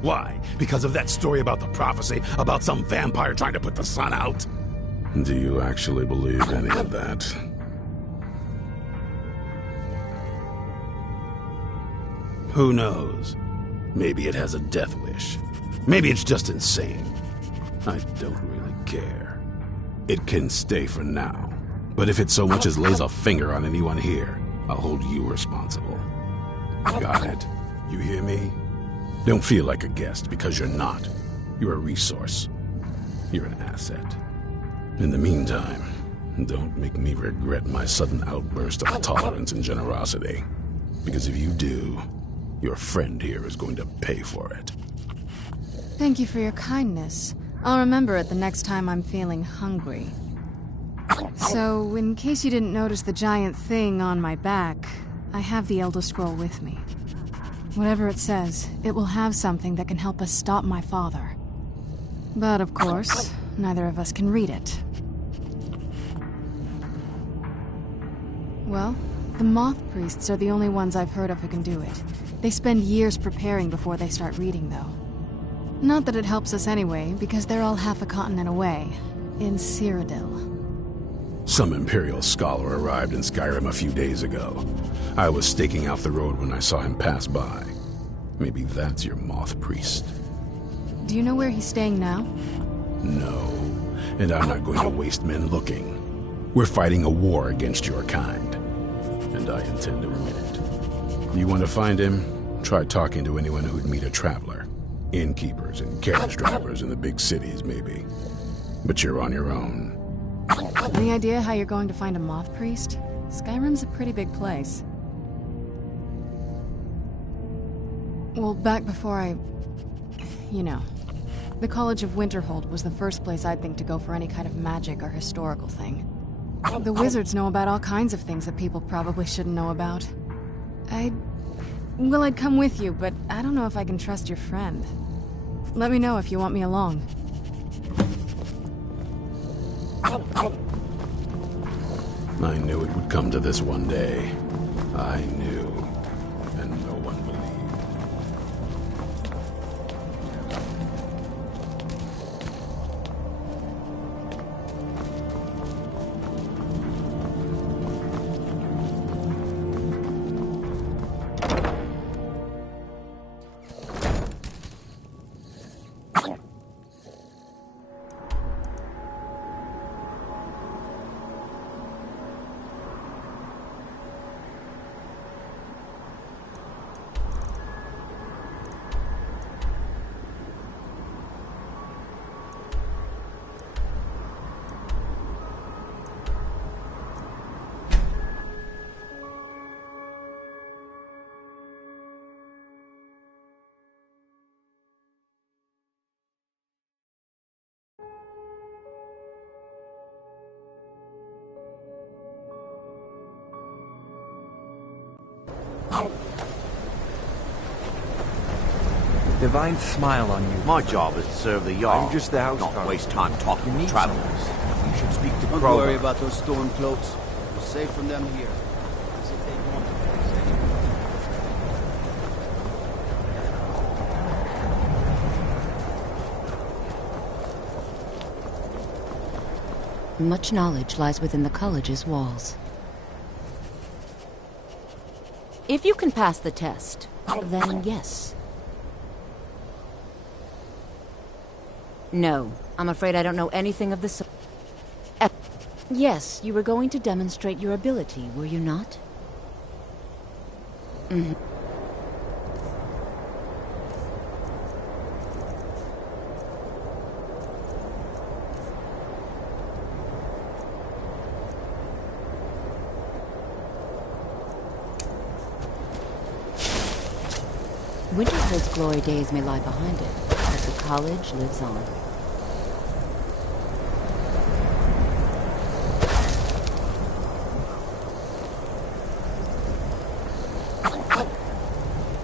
Why? Because of that story about the prophecy? About some vampire trying to put the sun out? Do you actually believe any of that? Who knows? Maybe it has a death wish. Maybe it's just insane. I don't really care. It can stay for now. But if it so much as lays a finger on anyone here, I'll hold you responsible. Got it? You hear me? Don't feel like a guest, because you're not. You're a resource. You're an asset. In the meantime, don't make me regret my sudden outburst of tolerance and generosity. Because if you do, your friend here is going to pay for it. Thank you for your kindness. I'll remember it the next time I'm feeling hungry. So, in case you didn't notice the giant thing on my back, I have the Elder Scroll with me. Whatever it says, it will have something that can help us stop my father. But of course, neither of us can read it. Well, the Moth Priests are the only ones I've heard of who can do it. They spend years preparing before they start reading, though. Not that it helps us anyway, because they're all half a continent away, in Cyrodiil. Some Imperial scholar arrived in Skyrim a few days ago. I was staking out the road when I saw him pass by. Maybe that's your Moth Priest. Do you know where he's staying now? No, and I'm not going to waste men looking. We're fighting a war against your kind, and I intend to win it. You want to find him? Try talking to anyone who'd meet a traveler. Innkeepers and carriage drivers in the big cities, maybe. But you're on your own. Any idea how you're going to find a Moth Priest? Skyrim's a pretty big place. Well, back before I... you know. The College of Winterhold was the first place I'd think to go for any kind of magic or historical thing. The wizards know about all kinds of things that people probably shouldn't know about. I'd come with you, but I don't know if I can trust your friend. Let me know if you want me along. I knew it would come to this one day. I knew. And no one believed. Divine smile on you. My job is to serve the Jarl. I'm just the house not waste time talking to travelers. You should speak to Don't Kroger. worry about those storm cloaks. We're safe from them here. As if they want Much knowledge lies within the college's walls. If you can pass the test, then yes. No, I'm afraid I don't know anything of the sort. Yes, you were going to demonstrate your ability, were you not? Mm-hmm. Winterhold's glory days may lie behind it, but the college lives on.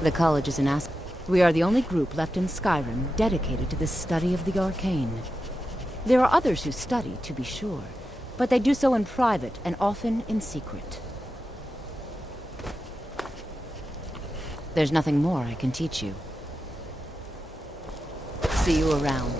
The college is an aspect. We are the only group left in Skyrim dedicated to the study of the arcane. There are others who study, to be sure, but they do so in private and often in secret. There's nothing more I can teach you. See you around.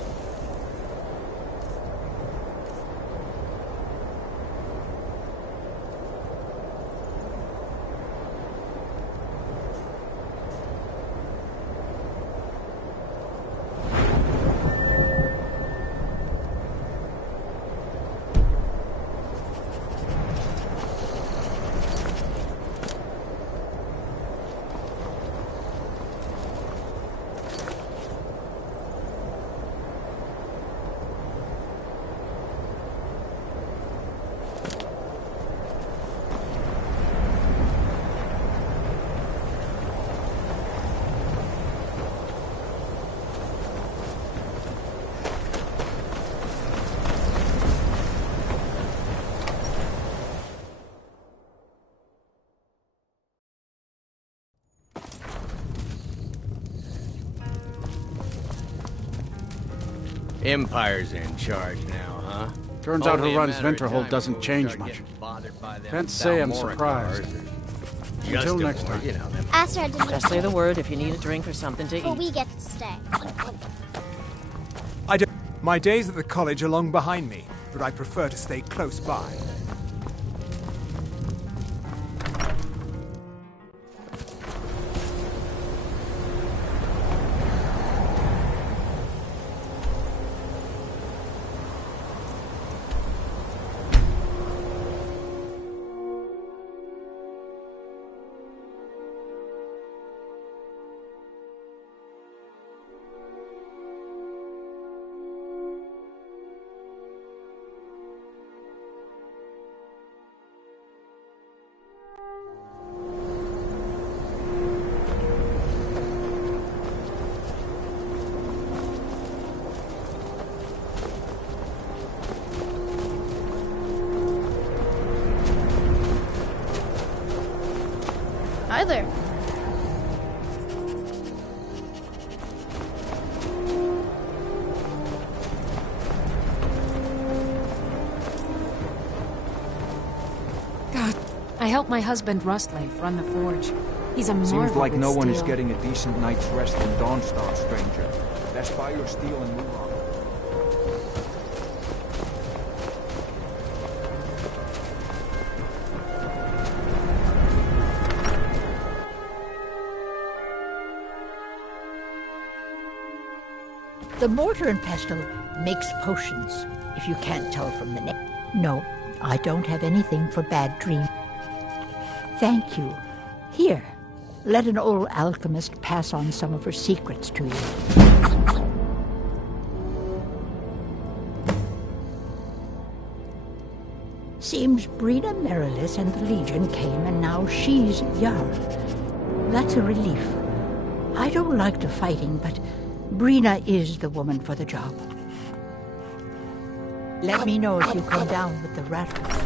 Empire's in charge now, huh? Turns out Only who a runs matter of Winterhold time doesn't before we change start much. getting bothered by them Can't say I'm Balmora surprised. cars or Until Justin next or, time. you know, them Astrid didn't Just say the word if you need a drink or something to but eat. we get to stay. My days at the college are long behind me, but I prefer to stay close by. Hi there. God, I helped my husband Rustleif run the forge. He's a marvel Seems like with no one is steel. getting a decent night's rest in Dawnstar, stranger. Let's buy your steel and move on. The mortar and pestle makes potions, if you can't tell from the name. No, I don't have anything for bad dreams. Thank you. Here, let an old alchemist pass on some of her secrets to you. Seems Brina Merilis and the Legion came, and now she's Jarl. That's a relief. I don't like the fighting, but Brina is the woman for the job. Let me know if you come down with the rattlers.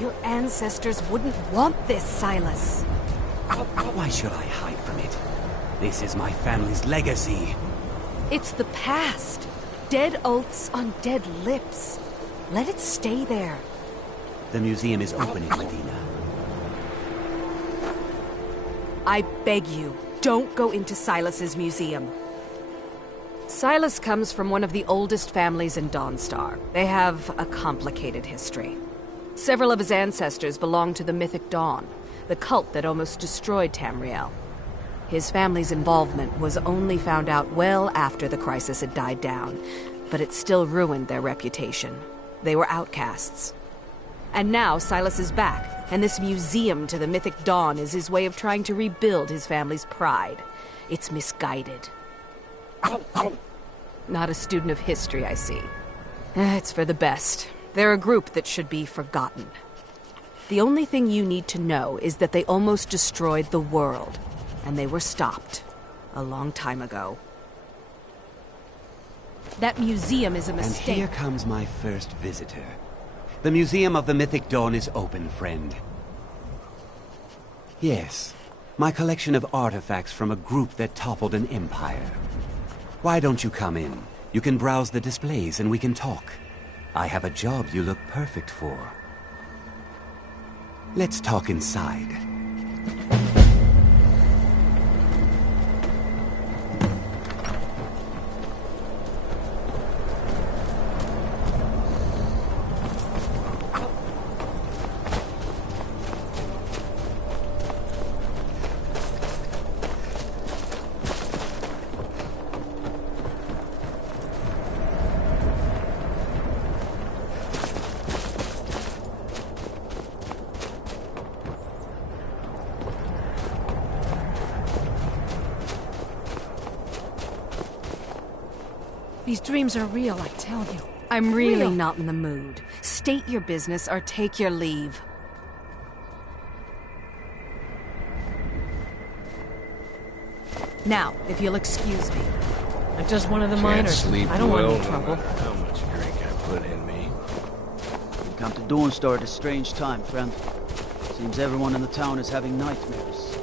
Your ancestors wouldn't want this, Silas. Why should I hide from it? This is my family's legacy. It's the past. Dead oaths on dead lips. Let it stay there. The museum is open in Medina. I beg you, don't go into Silas's museum. Silas comes from one of the oldest families in Dawnstar. They have a complicated history. Several of his ancestors belonged to the Mythic Dawn, the cult that almost destroyed Tamriel. His family's involvement was only found out well after the crisis had died down, but it still ruined their reputation. They were outcasts. And now Silas is back, and this museum to the Mythic Dawn is his way of trying to rebuild his family's pride. It's misguided. Not a student of history, I see. It's for the best. They're a group that should be forgotten. The only thing you need to know is that they almost destroyed the world, and they were stopped a long time ago. That museum is a mistake. And here comes my first visitor. The Museum of the Mythic Dawn is open, friend. Yes, my collection of artifacts from a group that toppled an empire. Why don't you come in? You can browse the displays and we can talk. I have a job you look perfect for. Let's talk inside. These dreams are real, I tell you. I'm really Real. not in the mood. State your business or take your leave. Now, if you'll excuse me. I'm just one of the Can't miners. sleep I don't want well, any trouble. no matter how much drink I put in me. come to Dawnstar at a strange time, friend. Seems everyone in the town is having nightmares.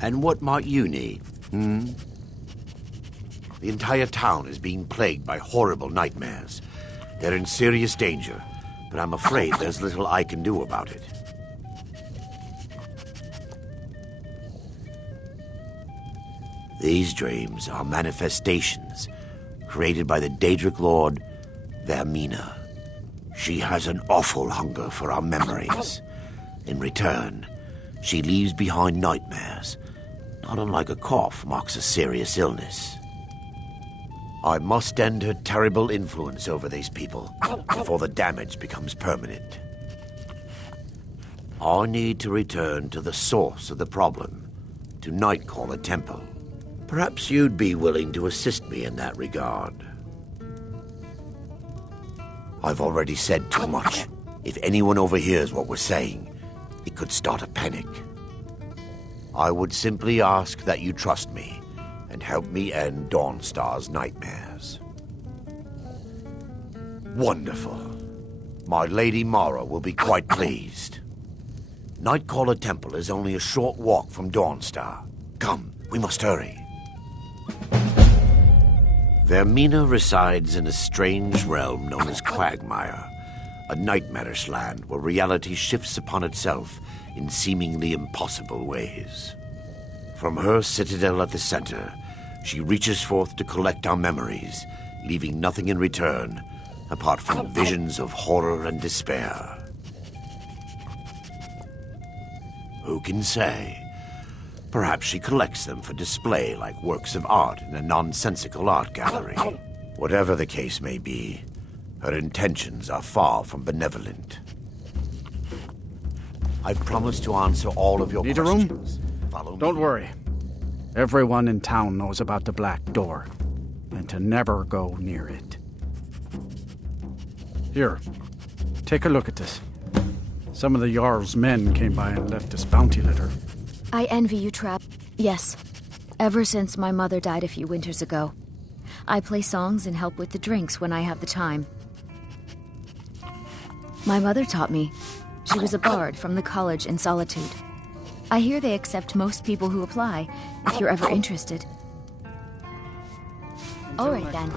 And what might you need, hmm? The entire town is being plagued by horrible nightmares. They're in serious danger, but I'm afraid there's little I can do about it. These dreams are manifestations created by the Daedric Lord, Vermina. She has an awful hunger for our memories. In return, she leaves behind nightmares. Not unlike a cough marks a serious illness. I must end her terrible influence over these people before the damage becomes permanent. I need to return to the source of the problem, to Nightcaller Temple. Perhaps you'd be willing to assist me in that regard. I've already said too much. If anyone overhears what we're saying, it could start a panic. I would simply ask that you trust me and help me end Dawnstar's nightmares. Wonderful. My Lady Mara will be quite pleased. Nightcaller Temple is only a short walk from Dawnstar. Come, we must hurry. Vermina resides in a strange realm known as Quagmire, a nightmarish land where reality shifts upon itself in seemingly impossible ways. From her citadel at the center, she reaches forth to collect our memories, leaving nothing in return apart from visions of horror and despair. Who can say? Perhaps she collects them for display like works of art in a nonsensical art gallery. Whatever the case may be, her intentions are far from benevolent. I promise to answer all of your questions. Need a room? Follow me. Don't worry. Everyone in town knows about the Black Door, and to never go near it. Here, take a look at this. Some of the Jarl's men came by and left us bounty litter. I envy you, Trap. Yes. Ever since my mother died a few winters ago. I play songs and help with the drinks when I have the time. My mother taught me. She was a bard from the college in Solitude. I hear they accept most people who apply, if you're ever interested. All right, then.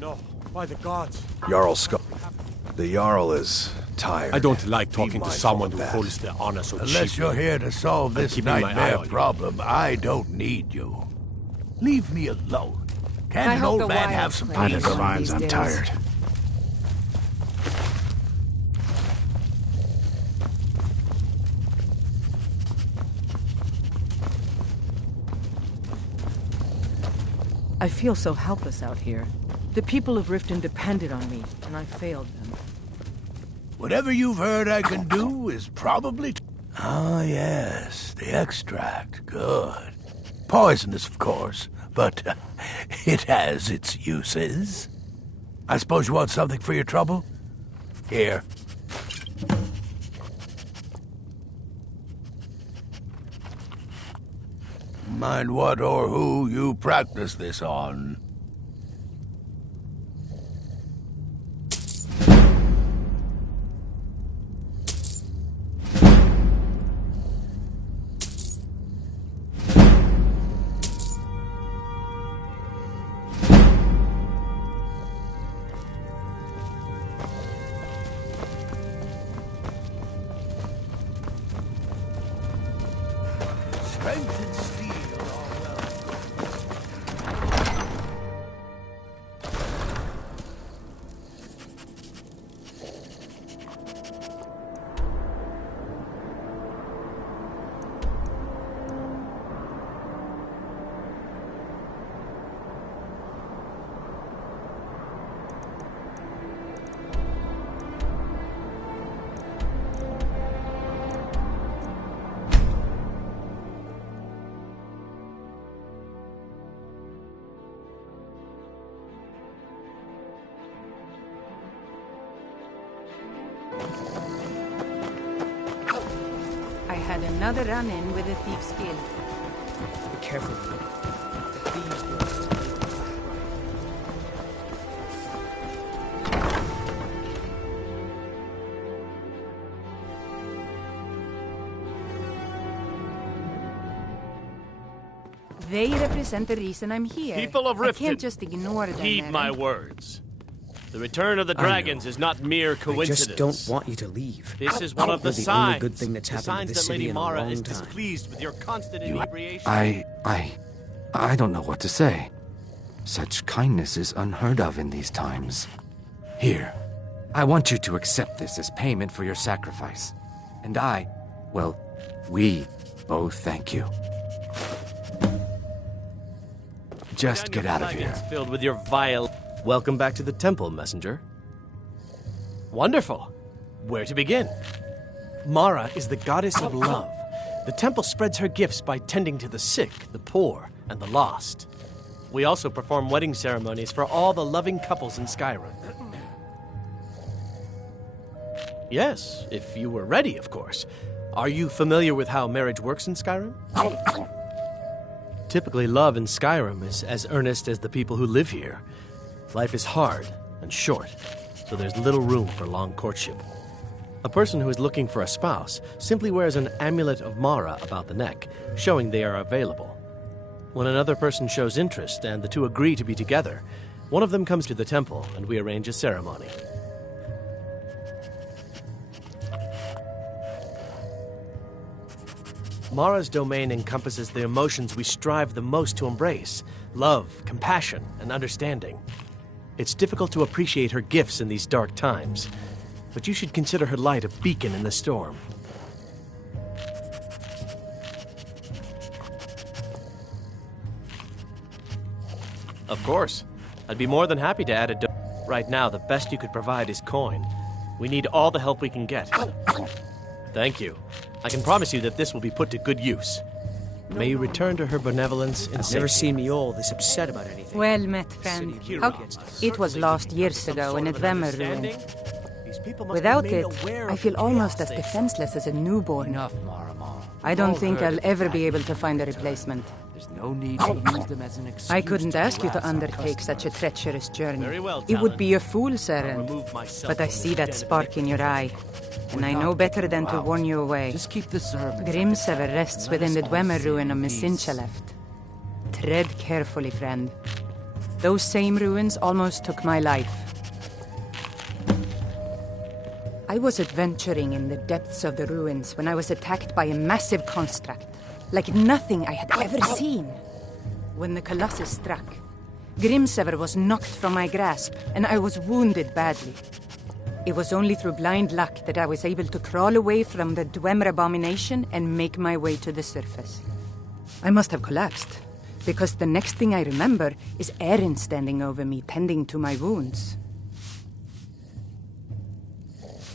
no. By the gods. Jarl Scott. The Jarl is tired. I don't like talking to mindful someone of who that. holds their honor so cheaply. Unless you're here to solve I'm this keeping my eye nightmare on you. problem, I don't need you. Leave me alone. I Can't an hope old the man Wilds have some play peace? one of these I'm days. tired. I feel so helpless out here. The people of Riften depended on me, and I failed them. Whatever you've heard I can do is probably... Ah, yes, the extract. Good. Poisonous, of course, but it has its uses. I suppose you want something for your trouble? Here. Mind what or who you practice this on. Strength and steel are well. I had another run-in with a thief's guild. Be careful. The thieves guild is They represent the reason I'm here. People of I Riften, can't just ignore them. heed Aaron. my words. The return of the dragons is not mere I coincidence. just don't want you to leave. This is one of the You're signs. only good thing that's the happened signs to this that Lady city in a Mara long is time. displeased with your constant inebriation. I don't know what to say. Such kindness is unheard of in these times. Here, I want you to accept this as payment for your sacrifice. And we both thank you. Just get out of here. Filled with your vile... Welcome back to the temple, messenger. Wonderful. Where to begin? Mara is the goddess of love. The temple spreads her gifts by tending to the sick, the poor, and the lost. We also perform wedding ceremonies for all the loving couples in Skyrim. Yes, if you were ready, of course. Are you familiar with how marriage works in Skyrim? Typically, love in Skyrim is as earnest as the people who live here. Life is hard and short, so there's little room for long courtship. A person who is looking for a spouse simply wears an amulet of Mara about the neck, showing they are available. When another person shows interest and the two agree to be together, one of them comes to the temple and we arrange a ceremony. Mara's domain encompasses the emotions we strive the most to embrace: love, compassion, and understanding. It's difficult to appreciate her gifts in these dark times, but you should consider her light a beacon in the storm. Of course. I'd be more than happy to add a Right now, the best you could provide is coin. We need all the help we can get. Thank you. I can promise you that this will be put to good use. May you return to her benevolence in safety. Never seen me all this upset about anything. Well met, friend. It was lost years ago in a Dwemer ruin. Without it, I feel almost as defenseless as a newborn. I don't think I'll ever be able to find a replacement. There's no need to use them as an excuse. I couldn't ask you to harass undertake such a treacherous journey. Very well, It would Talon. be a fool's errand. But I see that spark in your eye, and I know better than to warn you away. Just keep the servants. Grimsever rests within the Dwemer ruin of Messincha left. Tread carefully, friend. Those same ruins almost took my life. I was adventuring in the depths of the ruins when I was attacked by a massive construct, like nothing I had ever seen. When the Colossus struck, Grimsever was knocked from my grasp, and I was wounded badly. It was only through blind luck that I was able to crawl away from the Dwemer abomination and make my way to the surface. I must have collapsed, because the next thing I remember is Erin standing over me, tending to my wounds.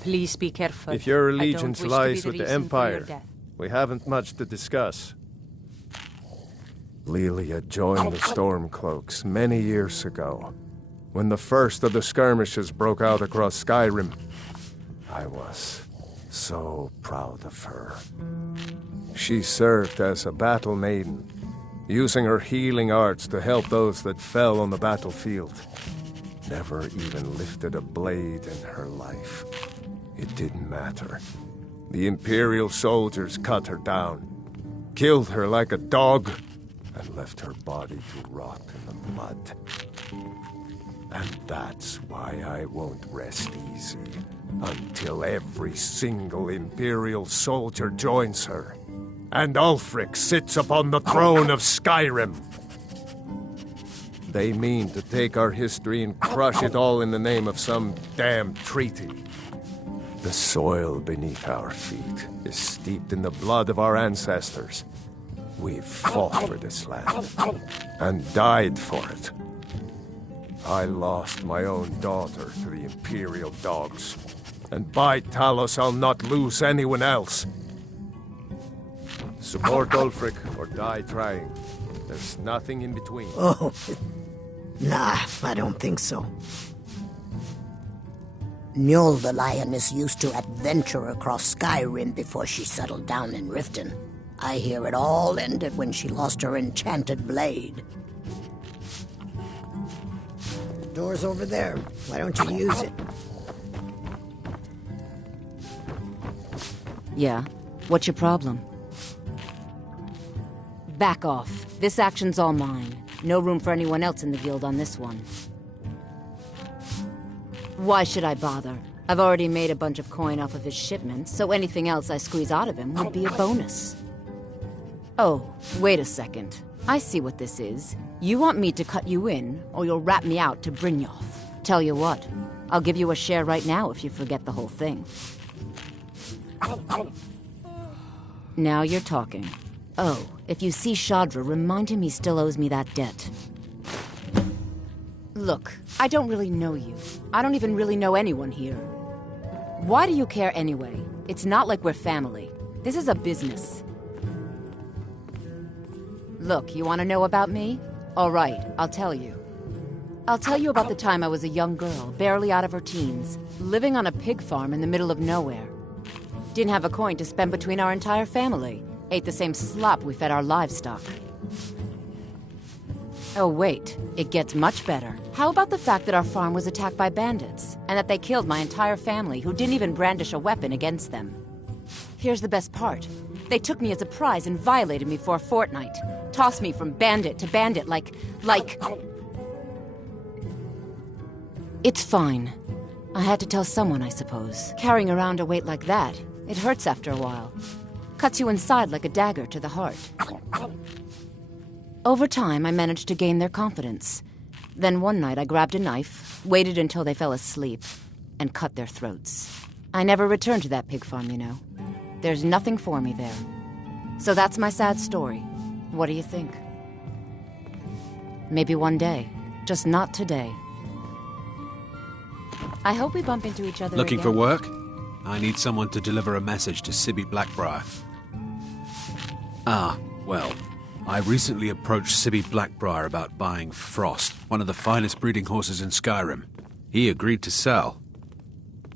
Please be careful. If your I don't allegiance wish to lies be with the reason for your Empire, death. we haven't much to discuss. Lelia joined the Stormcloaks many years ago, when the first of the skirmishes broke out across Skyrim. I was so proud of her. She served as a battle maiden, using her healing arts to help those that fell on the battlefield. Never even lifted a blade in her life. It didn't matter. The Imperial soldiers cut her down, killed her like a dog, and left her body to rot in the mud. And that's why I won't rest easy until every single Imperial soldier joins her, and Ulfric sits upon the throne of Skyrim. They mean to take our history and crush it all in the name of some damn treaty. The soil beneath our feet is steeped in the blood of our ancestors. We've fought for this land, and died for it. I lost my own daughter to the Imperial dogs, and by Talos I'll not lose anyone else. Support Ulfric or die trying. There's nothing in between. Oh, nah, I don't think so. Njol the Lioness used to adventure across Skyrim before she settled down in Riften. I hear it all ended when she lost her enchanted blade. The door's over there. Why don't you use it? Yeah? What's your problem? Back off. This action's all mine. No room for anyone else in the guild on this one. Why should I bother? I've already made a bunch of coin off of his shipments, so anything else I squeeze out of him would be a bonus. Oh, wait a second. I see what this is. You want me to cut you in, or you'll rat me out to Brynjolf. Tell you what, I'll give you a share right now if you forget the whole thing. Now you're talking. Oh, if you see Shadra, remind him he still owes me that debt. Look, I don't really know you. I don't even really know anyone here. Why do you care anyway? It's not like we're family. This is a business. Look, you want to know about me? All right, I'll tell you. I'll tell you about the time I was a young girl, barely out of her teens, living on a pig farm in the middle of nowhere. Didn't have a coin to spend between our entire family. Ate the same slop we fed our livestock. Oh wait, it gets much better. How about the fact that our farm was attacked by bandits, and that they killed my entire family who didn't even brandish a weapon against them? Here's the best part. They took me as a prize and violated me for a fortnight. Tossed me from bandit to bandit like... It's fine. I had to tell someone, I suppose. Carrying around a weight like that, it hurts after a while. Cuts you inside like a dagger to the heart. Over time, I managed to gain their confidence. Then one night I grabbed a knife, waited until they fell asleep, and cut their throats. I never returned to that pig farm, you know. There's nothing for me there. So that's my sad story. What do you think? Maybe one day. Just not today. I hope we bump into each other Looking again. for work? I need someone to deliver a message to Sibby Blackbriar. Ah, well, I recently approached Sibby Blackbriar about buying Frost, one of the finest breeding horses in Skyrim. He agreed to sell.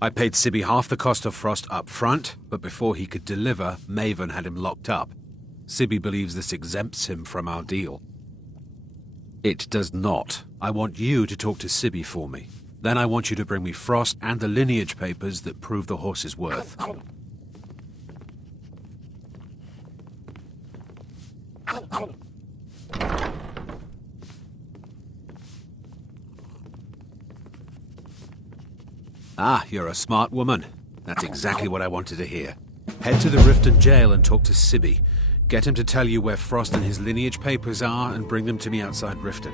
I paid Sibby half the cost of Frost up front, but before he could deliver, Maven had him locked up. Sibby believes this exempts him from our deal. It does not. I want you to talk to Sibby for me. Then I want you to bring me Frost and the lineage papers that prove the horse's worth. Ah, you're a smart woman. That's exactly what I wanted to hear. Head to the Riften jail and talk to Sibby. Get him to tell you where Frost and his lineage papers are and bring them to me outside Riften.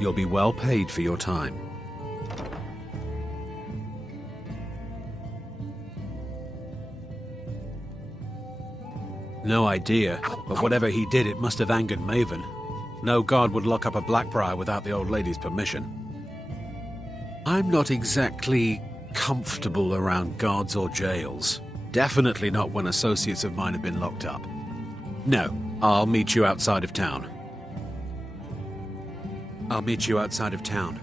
You'll be well paid for your time. No idea, but whatever he did, it must have angered Maven. No guard would lock up a Blackbriar without the old lady's permission. I'm not exactly comfortable around guards or jails. Definitely not when associates of mine have been locked up. No, I'll meet you outside of town. I'll meet you outside of town.